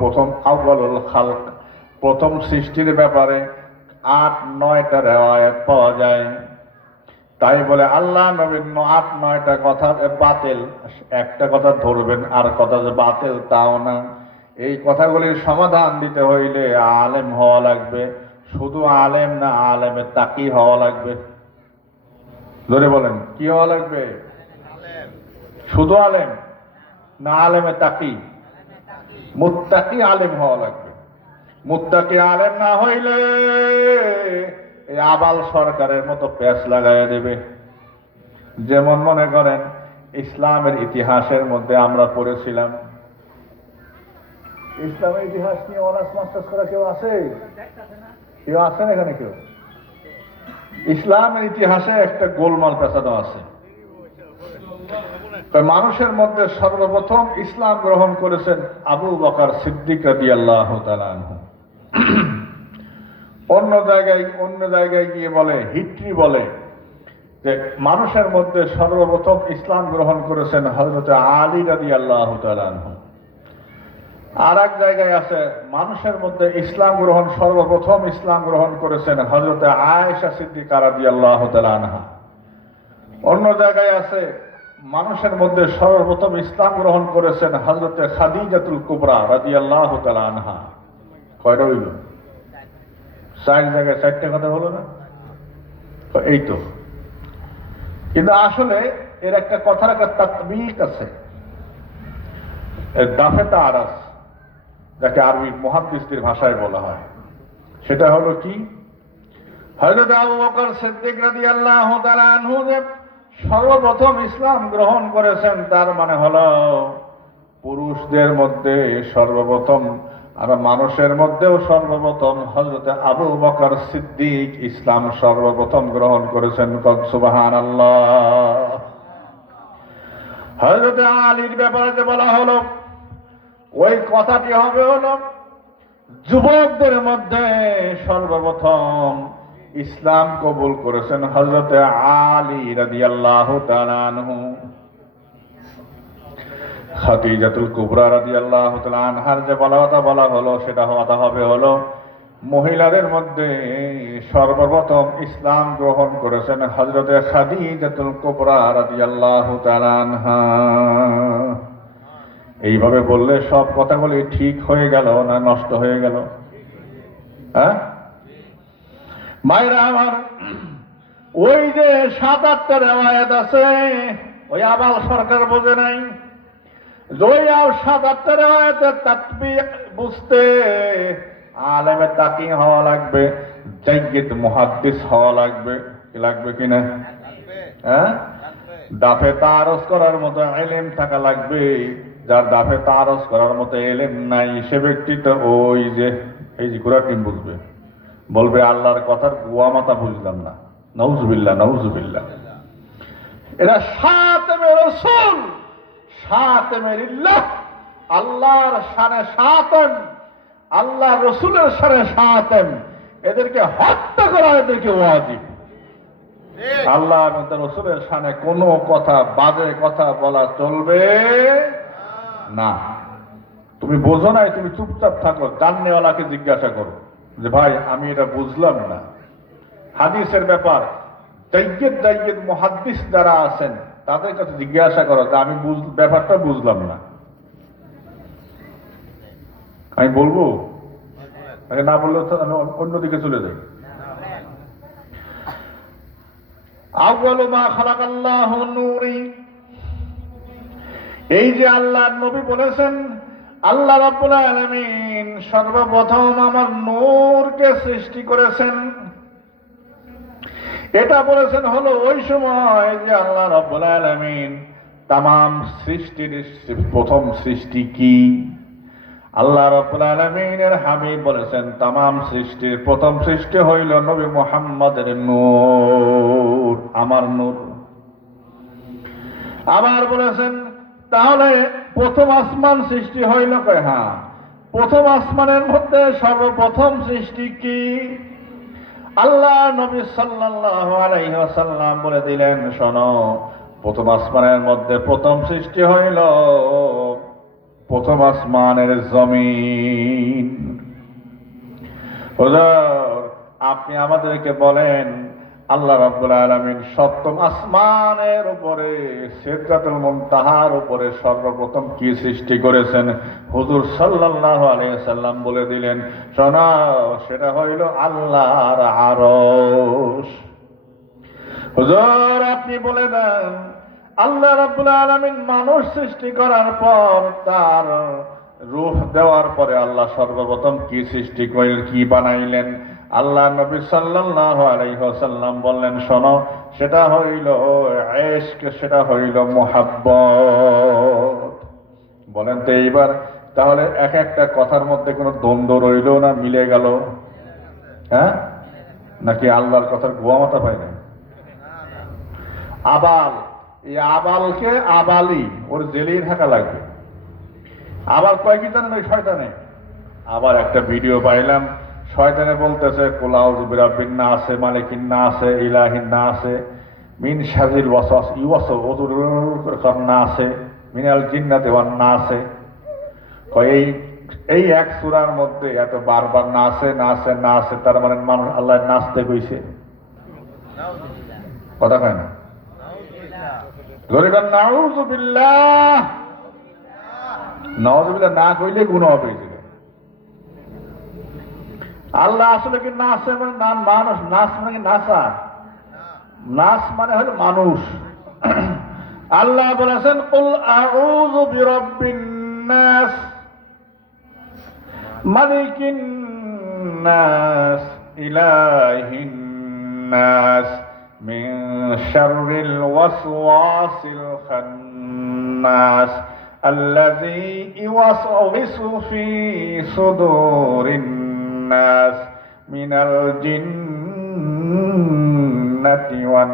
প্রথম আউয়ালুল খালক, প্রথম সৃষ্টির ব্যাপারে ৮-৯টা রিওয়ায়াত পাওয়া যায়। তাই বলে আল্লাহ নবীর ৮-৯টা কথা বাতিল, একটা কথা ধরবেন আর কথা যে বাতিল তাও না। এই কথাগুলির সমাধান দিতে হইলে আলেম হওয়া লাগবে। শুধু আলেম না, আলেমের তাকি হওয়া লাগবে। ধরে বলেন, কি হওয়া লাগবে? শুধু আলেম না, আলেমের তাকি? মুত্তাকি আলেম হওয়া লাগবে। মুত্তাকি আলেম না হইলে এই আবাল সরকারের মতো প্যাচ লাগাইয়া দেবে। যেমন মনে করেন ইসলামের ইতিহাসের মধ্যে আমরা পড়েছিলাম, ইসলামের ইতিহাস নিয়ে অনার্স মাস্টার্স করা কেউ আছে? কেউ আছেন এখানে? কেউ? ইসলামের ইতিহাসে একটা গোলমাল পেঁচানো আছে। মানুষের মধ্যে সর্বপ্রথম ইসলাম গ্রহণ করেছেন আবু বকর সিদ্দিক রাদিয়াল্লাহু তাআলা আনহু। অন্য জায়গায় গিয়ে বলে, হিস্ট্রি বলে যে মানুষের মধ্যে সর্বপ্রথম ইসলাম গ্রহণ করেছেন হযরত আলী রাদিয়াল্লাহু তাআলা আনহু। আর এক জায়গায় আছে মানুষের মধ্যে সর্বপ্রথম ইসলাম গ্রহণ করেছেন হযরত আয়েশা সিদ্দিকা রাদিয়াল্লাহু তাআলা আনহা। অন্য জায়গায় আছে মানুষের মধ্যে সর্বপ্রথম ইসলাম গ্রহণ করেছেন হযরতে খাদিজাতুল কুবরা রাদিয়াল্লাহু তাআলা আনহা। কয়টা হইল? 4 জায়গায় 4টা কথা হলো না? এই তো। কিন্তু আসলে এর একটা কথার একটা তাতবিক আছে, দাফে তারাস, যাকে আরবি মুহাদ্দিসদের ভাষায় বলা হয়। সেটা হলো কি, হযরত আবু বকর সিদ্দিক রাদিয়াল্লাহু তাআলা আনহু যে সর্বপ্রথম ইসলাম গ্রহণ করেছেন, তার মানে হলো পুরুষদের মধ্যে সর্বপ্রথম আর মানুষের মধ্যেও সর্বপ্রথম হযরত আবু বকর সিদ্দিক ইসলাম সর্বপ্রথম গ্রহণ করেছেন। সুবহানাল্লাহ। হযরত আলীর ব্যাপারে যে বলা হলো, ওই কথাটি হবে হলো যুবকদের মধ্যে সর্বপ্রথম ইসলাম কবুল করেছেন হযরত আলী রাদিয়াল্লাহু তাআলা আনহু। খাদিজাতুল কুবরা রাদিয়াল্লাহু তাআলা আনহার যে বলা হলো, সেটা হবে হলো মহিলাদের মধ্যে সর্বপ্রথম ইসলাম গ্রহণ করেছেন হযরত খাদিজাতুল কুবরা রাদিয়াল্লাহু তাআলা আনহা। এইভাবে বললে সব কথাগুলি ঠিক হয়ে গেল না নষ্ট হয়ে গেল? হ্যাঁ মায়েরা আমার, ওই যে 7-8টা রেওয়ায়াত আছে, ওই আবাল সরকার বোঝে নাই। ওই 7-8টা রেওয়ায়াতের তাতবিক বুঝতে আলেমে তাকি হওয়া লাগবে, জাইয়্যিদ মুহাদ্দিস হওয়া লাগবে। কি লাগবে কিনা? হ্যাঁ, দাফে তারস করার মতো ইলম থাকা লাগবে। যার দাফে তারস করার মতো ইলম নাই, সে ব্যক্তি তো ওই যে এই যে কুরআন বুঝবে, বলবে আল্লাহর কথার গুয়া মাথা বুঝলাম না। নাউজুবিল্লাহ, নাউজুবিল্লাহ। এরা শাতেমে রাসূল, শাতেমে লিল্লাহ, আল্লাহর শানে শাতেম, আল্লাহ রসুলের শানে শাতেম। এদেরকে হত্যা করা এদেরকে ওয়াজিব। আল্লাহ এবং তার রসুলের শানে কোনো কথা, বাজে কথা বলা চলবে না। তুমি বোঝো নাই, তুমি চুপচাপ থাকো, জাননেওয়ালাকে জিজ্ঞাসা করো যে ভাই আমি এটা বুঝলাম না। হাদিসের ব্যাপার জাইয়্যিদ মুহাদ্দিস যারা আছেন তাদের কাছে জিজ্ঞাসা করো যে আমি ব্যাপারটা বুঝলাম না। আমি বলবো, আগে না বললে তো আমি অন্যদিকে চলে যাই। আউয়ালু মা খালাকাল্লাহু নূরি, এই যে আল্লাহর নবী বলেছেন আল্লাহ রাব্বুল আলামিন সর্বপ্রথম আমার নূরকে সৃষ্টি করেছেন। এটা বলেছেন হলো ওই সময় যে আল্লাহ রাব্বুল আলামিন তামাম সৃষ্টির প্রথম সৃষ্টি কি? আল্লাহ রাব্বুল আলামিনের হাবিব বলেছেন তামাম সৃষ্টির প্রথম সৃষ্টি হইল নবী মুহাম্মদের নূর, আমার নূর। আবার বলেছেন তাহলে প্রথম আসমান সৃষ্টি হইল কয়? হ্যাঁ, প্রথম আসমানের মধ্যে সর্বপ্রথম সৃষ্টি কি? আল্লাহ নবী সাল্লাল্লাহু আলাইহি ওয়াসাল্লাম বলে দিলেন, শোনো, প্রথম আসমানের মধ্যে প্রথম সৃষ্টি হইল প্রথম আসমানের জমিন। হুজুর, আপনি আমাদেরকে বলেন আল্লাহ রাব্বুল আলামিন সপ্তম আসমানের উপরে সিদরাতুল মুনতাহার উপরে সর্বপ্রথম কি সৃষ্টি করেছেন? হুজুর সাল্লাল্লাহু আলাইহি ওয়াসাল্লাম বলে দিলেন, শোনো, সেটা হইল আল্লাহর আরশ। হুজুর, আপনি বলে দেন আল্লাহ রাব্বুল আলামিন মানুষ সৃষ্টি করার পর তার রূহ দেওয়ার পরে আল্লাহ সর্বপ্রথম কি সৃষ্টি করলেন, কি বানাইলেন? আল্লাহ নবী সাল্লাল্লাহু আলাইহি ওয়াসাল্লাম বললেন, শোনো, সেটা হইল ইশক, সেটা হইল মুহাব্বত। বলেন তো এইবার তাহলে এক একটা কথার মধ্যে কোনো দ্বন্দ্ব রইল না, মিলে গেল? হ্যাঁ, নাকি আল্লাহর কথার গুয়া মাথা পাই না? আবাল, এই আবালকে আবালি ওর জেলেই থাকা লাগবে। আবার কয় কি জানেন ওই শয়তানে? আবার একটা ভিডিও পাইলাম, শয়তানে বলতেছে কুল আউযু বিরাব্বিন নাস, মালিকিন নাস, ইলাহিন নাস, মিন শাররিল ওয়াসওয়াস ইউওয়াসওয়াসু নাস, মিনাল জিন্নাতি ওয়ান নাস। এই এক সূরার মধ্যে এত বারবার নাসে নাসে নাসে, তার মানে মানুষ আল্লাহ নাচতে কইছে? কথা কয় না? গরিবের নাউযুবিল্লাহ, নাউযুবিল্লাহ না কইলে গুনাহ হবে। আল্লাহ আসলে কি নাচ মানে মানুষ, নাচ মানে কি নাচা? নাচ মানে হলো মানুষ। আল্লাহ বলেছেন কুল আউযু বিরাব্বিন নাস মালিকিন নাস ইলাহিন নাস মিন শাররিল ওয়াসওয়াসিল খান্নাস আল্লাযী ইওয়াসওয়িসু ফী সুদুরিন নাস মিনাল জিন্নাতি ওয়ান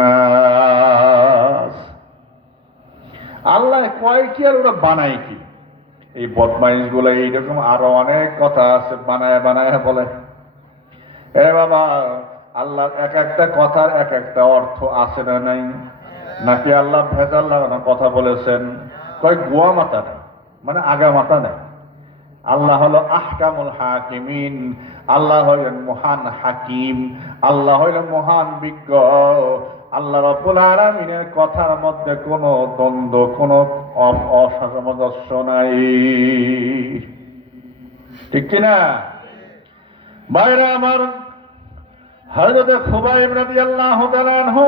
নাস। আল্লাহ কয় কি আর ওরা বানায় কি? এই বদমাইশ গুলো এইরকম আরো অনেক কথা আছে, বানায় বানায় বলে। এ বাবা, আল্লাহর এক একটা কথার এক একটা অর্থ আছে না নাই? নাকি আল্লাহ ভেজাল লাগানো কথা বলেছেন? কয় গোয়া মাথা নেই, মানে আগা মাথা নেই। আল্লাহ হলো আহকামুল হাকিমিন, আল্লাহ হইলেন মহান হাকিম, আল্লাহ হইলেন মহান বিজ্ঞ। আল্লাহ রাব্বুল আলামিনের কথার মধ্যে কোনো দ্বন্দ্ব, কোনো অসামঞ্জস্য নাই, ঠিক কিনা ভাইরা আমার? হযরত খুবাইব রাদিয়াল্লাহু তাআলা আনহু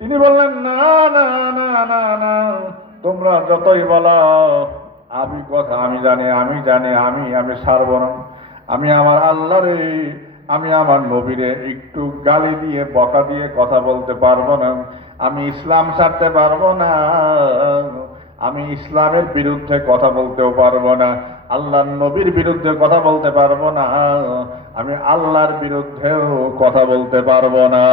তিনি বললেন, না না না না না, তোমরা যতই বলো আমি কথা আমি জানি, আমি জানি, আমি ছাড়ব না। আমি আমার আল্লাহরে, আমি আমার নবীরে একটু গালি দিয়ে বকা দিয়ে কথা বলতে পারবো না। আমি ইসলাম ছাড়তে পারবো না, আমি ইসলামের বিরুদ্ধে কথা বলতেও পারবো না, আল্লাহর নবীর বিরুদ্ধে কথা বলতে পারবো না, আমি আল্লাহর বিরুদ্ধেও কথা বলতে পারবো না।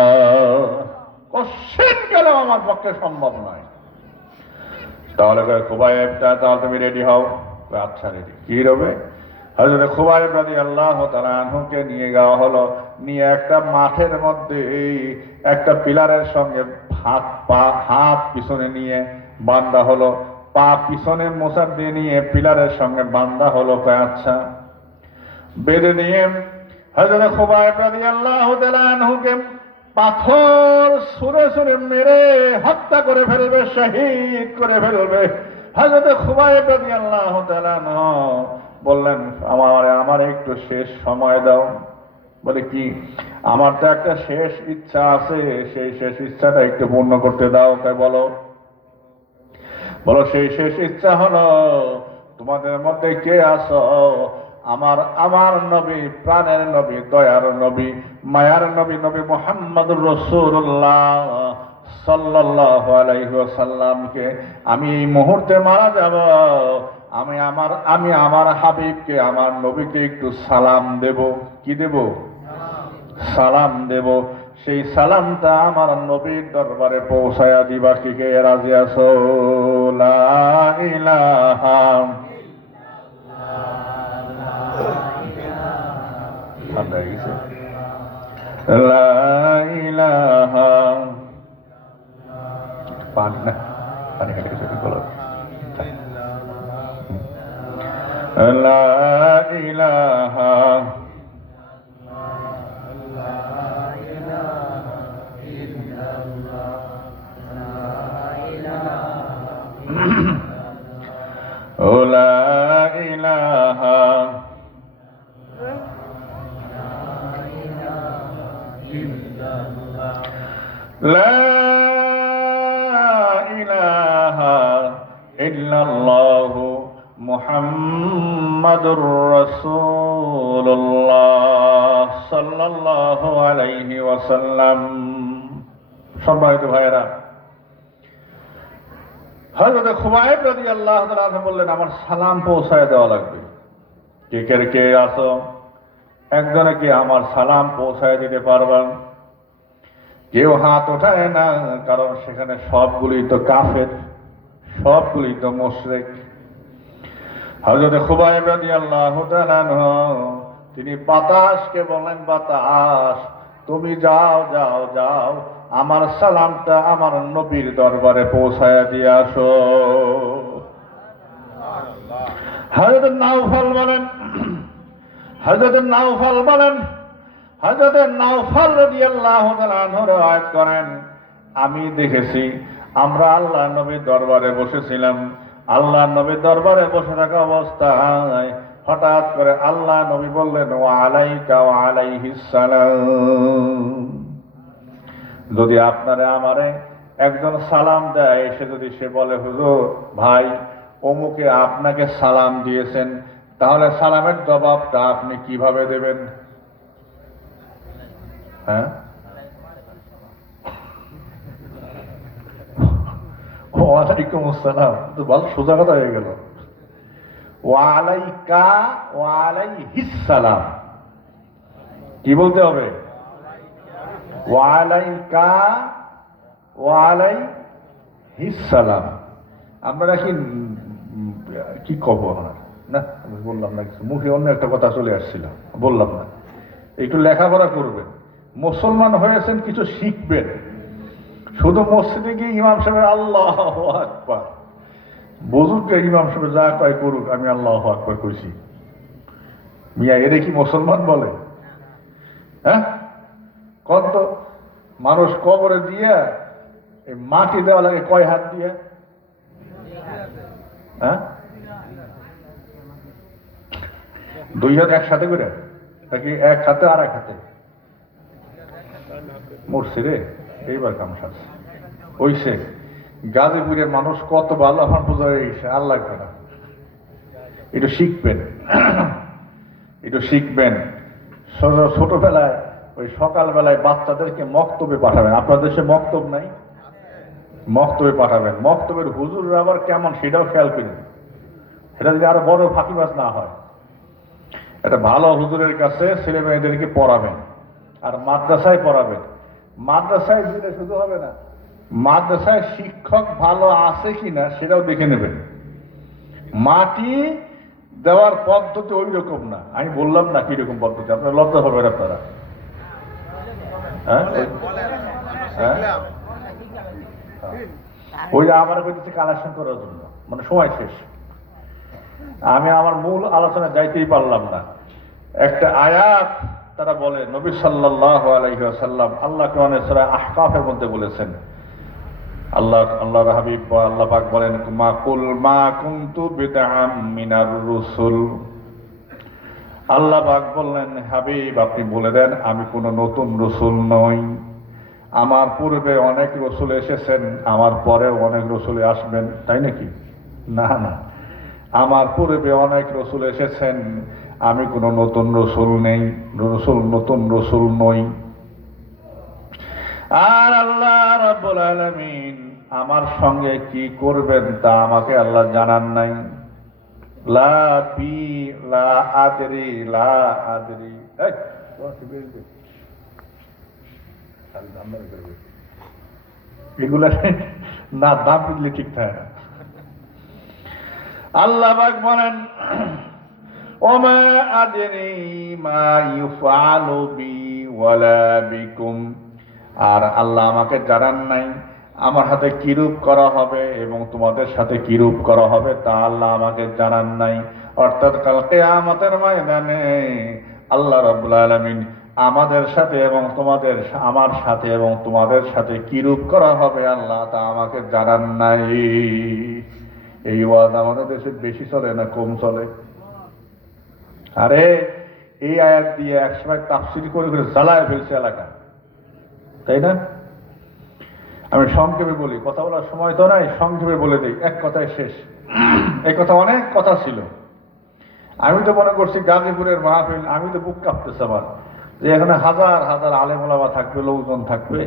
কোশ্চেন গেল আমার পক্ষে সম্ভব নয়। তাহলে খুবাইবটা, তাহলে তুমি রেডি হও। আচ্ছা রেডি। কি হবে? হযরত খুবাইব রাদিয়াল্লাহু তাআলা আনহুকে নিয়ে যাওয়া হলো, নিয়ে একটা মাঠের মধ্যে একটা পিলারের সঙ্গে হাত পিছনে নিয়ে বান্ধা হলো, পা পিছনে মোছার দিয়ে নিয়ে পিলারের সঙ্গে বান্ধা হলো। আচ্ছা, বেঁধে নিয়ে হযরত খুবাইব রাদিয়াল্লাহু তাআলা আনহুকে পাথর ছুঁড়ে ছুঁড়ে মেরে হত্যা করে ফেলবে, শহীদ করে ফেলবে। হযরত খুবাইব রাদিয়াল্লাহু তাআলা আনহু বললেন, আমার একটু শেষ সময় দাও। বলে কি? আমার তো একটা শেষ ইচ্ছা আছে, সেই শেষ ইচ্ছাটা একটু পূর্ণ করতে দাও। তাই বলো, বলো সেই শেষ ইচ্ছা হলো, তোমাদের মধ্যে কে আছো আমার নবী, প্রাণের নবী, দয়ার নবী, মায়ার নবী, নবী মুহাম্মদুর রাসূলুল্লাহ সাল্লাল্লাহু আলাইহি ওয়াসাল্লামকে আমি এই মুহূর্তে মারা যাব, আমি আমার হাবিবকে, আমার নবীকে একটু সালাম দেব। কি দেব? সালাম দেব। সেই সালামটা আমার নবীর দরবারে পৌঁছায়া দিবা। কি কে রাজি আছো? লা ইলাহা ঠান্ডা হয়ে গেছে। লা ইলাহা, পানি না, পানি খেলে কিছু বলো। লা ইলাহা লা ইলাহা লা ইলাহা ইল্লাল্লাহু মুহাম্মাদুর রাসূলুল্লাহ সাল্লাল্লাহু আলাইহি ওয়াসাল্লাম। সম্মানিত ভাইয়েরা, হযরত খুবাইব রাদিয়াল্লাহু তাআলা আনহু বললেন, আমার সালাম পৌঁছায় দেওয়া লাগবে। কে আছো? একজনে কি আমার সালাম পৌঁছায় দিতে পারবেন? কেউ হাত ওঠায় না, কারণ সেখানে সবগুলি তো কাফের, সবগুলি তো মুশরিক। হযরত খুবাইব রাদিয়াল্লাহু তাআলা আনহু তিনি বাতাসকে বলেন, বাতাস তুমি যাও যাও যাও, আমার সালামটা আমার নবীর দরবারে পৌঁছায়া দিয়ে আসো। হযরত নাওফল বলেন, হযরত নাওফল রাদিয়াল্লাহু তাআলা আনহু রওয়ায়াত করেন, আমি দেখেছি আমরা আল্লাহ নবীর দরবারে বসেছিলাম, আল্লাহ নবীর দরবারে বসে থাকা অবস্থায় হঠাৎ করে আল্লাহ নবী বললেন ওয়া আলাইকা ওয়া আলাইহিস সালাম। যদি আপনারে আমারে একজন সালাম দেয়, সে বলে হুজুর ভাই অমুকে আপনাকে সালাম দিয়েছেন, তাহলে সালামের জবাবটা আপনি কিভাবে দেবেন? হ্যাঁ, ওয়ালাইকুম আসসালাম, তো ভালো সোজা কথা হয়ে গেল। ওয়ালাইকা ওয়ালাইহিস সালাম, কি বলতে হবে? ওয়ালাইকা ওয়ালাইহিস সালাম। আমরা কি কব না, আমি বললাম না কিছু, মুখে অন্য একটা কথা চলে আসছিল, বললাম না। একটু লেখাপড়া করবেন, মুসলমান হয়েছেন কিছু শিখবেন। শুধু মসজিদে গিয়ে ইমাম সাহেব আল্লাহু আকবার, বুজুর্গ ইমাম সাহেব যা কয় করুক, আমি আল্লাহু আকবার কইছি, মিয়া এরে কি মুসলমান বলে? হ্যাঁ, কত মানুষ কবরে দিয়ে মাটি দেওয়া লাগে কয় হাত দিয়ে? হ্যাঁ, 2 হাত একসাথে করে নাকি এক হাতে আর এক হাতে? মরছি রে, এইবার কাম সারছে ওইসে। গাজীপুরের মানুষ কত ভালো আমার বোঝা হয়ে গেছে, আল্লাহ করা। একটু শিখবেন, একটু শিখবেন। ছোটবেলায় ওই সকালবেলায় বাচ্চাদেরকে মক্তবে পাঠাবেন। আপনার দেশে মক্তব নাই? মক্তবে পাঠাবেন। মক্তবের হুজুররা আবার কেমন সেটাও খেয়াল করেন, সেটা যদি আরো বড় ফাঁকিবাজ না হয়। একটা ভালো হুজুরের কাছে ছেলে মেয়েদেরকে পড়াবেন, আর মাদ্রাসায় পড়াবেন। মাদ্রাসায় দিলে শুধু হবে না, মাদ্রাসায় শিক্ষক ভালো আছে কিনা সেটাও দেখে নেবেন। মাটি দেওয়ার পদ্ধতি ওই রকম না, আমি বললাম না কিরকম পদ্ধতি, আপনারা লজ্জা পাবেন আপনারা। হ্যাঁ, ওই যে আমার কইতেছে কালেকশন করার জন্য, মানে সময় শেষ, আমি আমার মূল আলোচনা যাইতেই পারলাম না। একটা আয়াত তারা বলে, নবী সাল্লাল্লাহু আলাইহি ওয়াসাল্লাম আল্লাহ কোরআনে সূরা আহকাফের মধ্যে বলেছেন, আল্লাহর হাবিব আল্লাহ পাক বলেন কুল মা কুনতু বিদআম মিনার রুসুল। আল্লাহ পাক বললেন হাবিব আপনি বলে দেন আমি কোনো নতুন রসুল নই। আমার পূর্বে অনেক রসুল এসেছেন, আমার পরেও অনেক রসুল আসবেন, তাই নাকি? না না, আমার পূর্বে অনেক রসুল এসেছেন, আমি কোনো নতুন রসুল নেই, নতুন রসুল নই। আর আল্লাহ রাব্বুল আলামিন আমার সঙ্গে কি করবেন তা আমাকে আল্লাহ জানান নাই। লা বি লা আদরি লা আদরি, এগুলা না দাম দিলে ঠিক থাকে না। আল্লাহ পাক বলেন ওমা আদরি মা ইউফআলু বি ওয়ালা বিকুম, আর আল্লাহ আমাকে জানান নাই আমার হাতে কিরূপ করা হবে এবং তোমাদের সাথে কিরূপ করা হবে, তা আল্লাহ আমাকে জানান নাই। অর্থাৎ কাল কিয়ামতের ময়দানে আল্লাহ রাব্বুল আলামিন আমাদের সাথে এবং তোমাদের, আমার সাথে এবং তোমাদের সাথে কিরূপ করা হবে আল্লাহ তা আমাকে জানান নাই। এই ওয়াজ আমাদের দেশে বেশি চলে না কম চলে? আরে এই আয়াত দিয়ে একসময় তাফসীর করে করে জ্বালায় ফেলছে এলাকা, তাই না? আমি সংক্ষেপে বলি, কথা বলার সময় তো নাই, সংক্ষেপে বলে দিই, এক কথায় শেষ। এই কথা অনেক কথা ছিল। আমি তো মনে করছি গাজীপুরের মাহফিল, আমি তো বুক কাঁপতেছে আমার, যে এখানে হাজার হাজার আলেম ওলামা থাকবে, লোকজন থাকবে,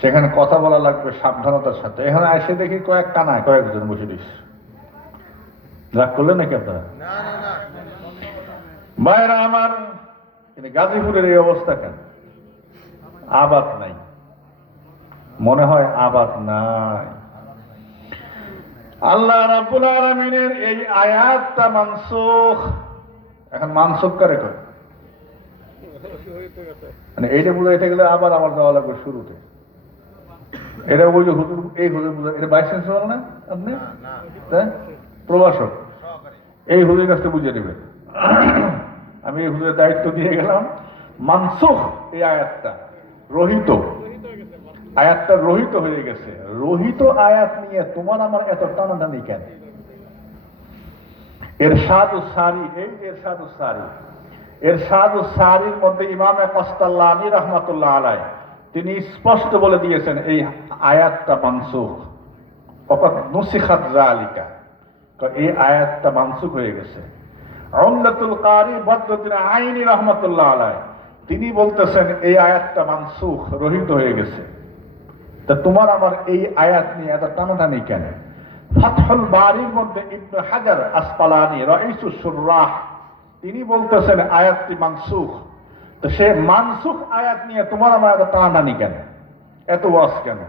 সেখানে কথা বলা লাগবে সাবধানতার সাথে। এখানে এসে দেখি কয়েকটা না কয়েকজন বসে দিস, রাগ করলেন নাকি আপনারা? ভাইরা আমার, কিন্তু গাজীপুরের এই অবস্থা কেন? আবাদ নাই, মনে হয় আবাদ নাই। আল্লাহ রাব্বুল আলামিনের এই আয়াতটা মানসুখ। এখন মানসুখ কারে কয়? মানে এইটা বুঝাইতে গেলে আবার আমার যাওয়া লাগবে শুরুতে। এটা বুঝলে হুজুর, এই হুজুর বুঝে, এটা বাইসেন্স হল না আপনি? প্রভাষক এই হুজুরের কাছে বুঝিয়ে দেবেন। আমি এই হুজুরের দায়িত্ব দিয়ে গেলাম। মানসুখ এই আয়াতটা রহিত, আয়াতটা রহিত হয়ে গেছে। রহিত আয়াত নিয়ে তোমার আমার এত টানাটানি কেন? ইরশাদুস সারি, এই যে ইরশাদুস সারি, ইরশাদুস সারির মধ্যে ইমামে কাস্তাল্লানি রাহমাতুল্লাহ আলাইহি তিনি স্পষ্ট বলে দিয়েছেন এই আয়াতটা মানসুখ। অর্থাৎ নুসিখাত যালিকা, তো এই আয়াতটা মানসুখ হয়ে গেছে। উমদাতুল কারি বদরুদ্দিন আইনি রাহমাতুল্লাহ আলাইহি তিনি বলতেছেন এই আয়াতটা মানসুখ, রহিত হয়ে গেছে। তা তোমার আমার এই আয়াত নিয়ে এত টানাটানি কেন? ফাতহুল বারির মধ্যে ইবনে হাজার আসকালানি রাইসুস সুররাহ তিনি বলতেছেন আয়াতটি মানসুখ। তো সে মানসুখ আয়াত নিয়ে তোমার আমার এত টানাটানি কেন, এত ওয়াজ কেন?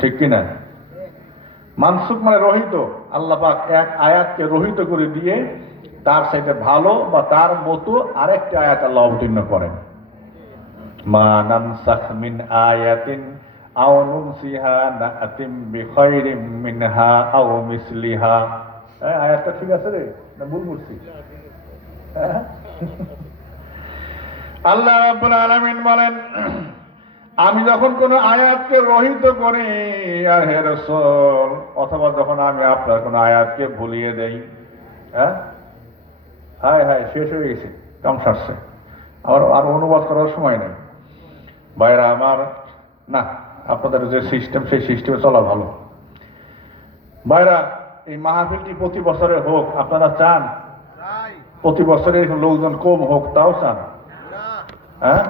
ঠিক কিনা? মানসুখ মানে রহিত। আল্লাহ পাক এক আয়াতকে রহিত করে দিয়ে তার সাথে ভালো বা তার মতো আরেকটি আয়াত আল্লাহ অবতীর্ণ করেন। মা নানসাখ মিন আয়াতিন আও নুনসিহা নাআতিম বিখাইরিম মিনহা আও মিসলিহা। আয়াতটা ঠিক আছে রে না ভুল বলছি? আল্লাহ রাব্বুল আলামিন বলেন, আমি যখন কোন আয়াতকে রহিত করি আর হে রাসূল, অথবা যখন আমি আপনার কোন আয়াতকে ভুলিয়ে দেই, হায় হায় শেষ হয়ে গেছে, কাম সারছে, আর অনুবাদ করার সময় নেই। ভাইরা আমার, না আপনাদের যে সিস্টেম সেই সিস্টেমে চলা ভালো। ভাইরা, এই মাহফিলটি প্রতি বছরে হোক, আপনারা চান? তাই প্রতি বছরে লোকজন কম হোক, তাও চান? না হ্যাঁ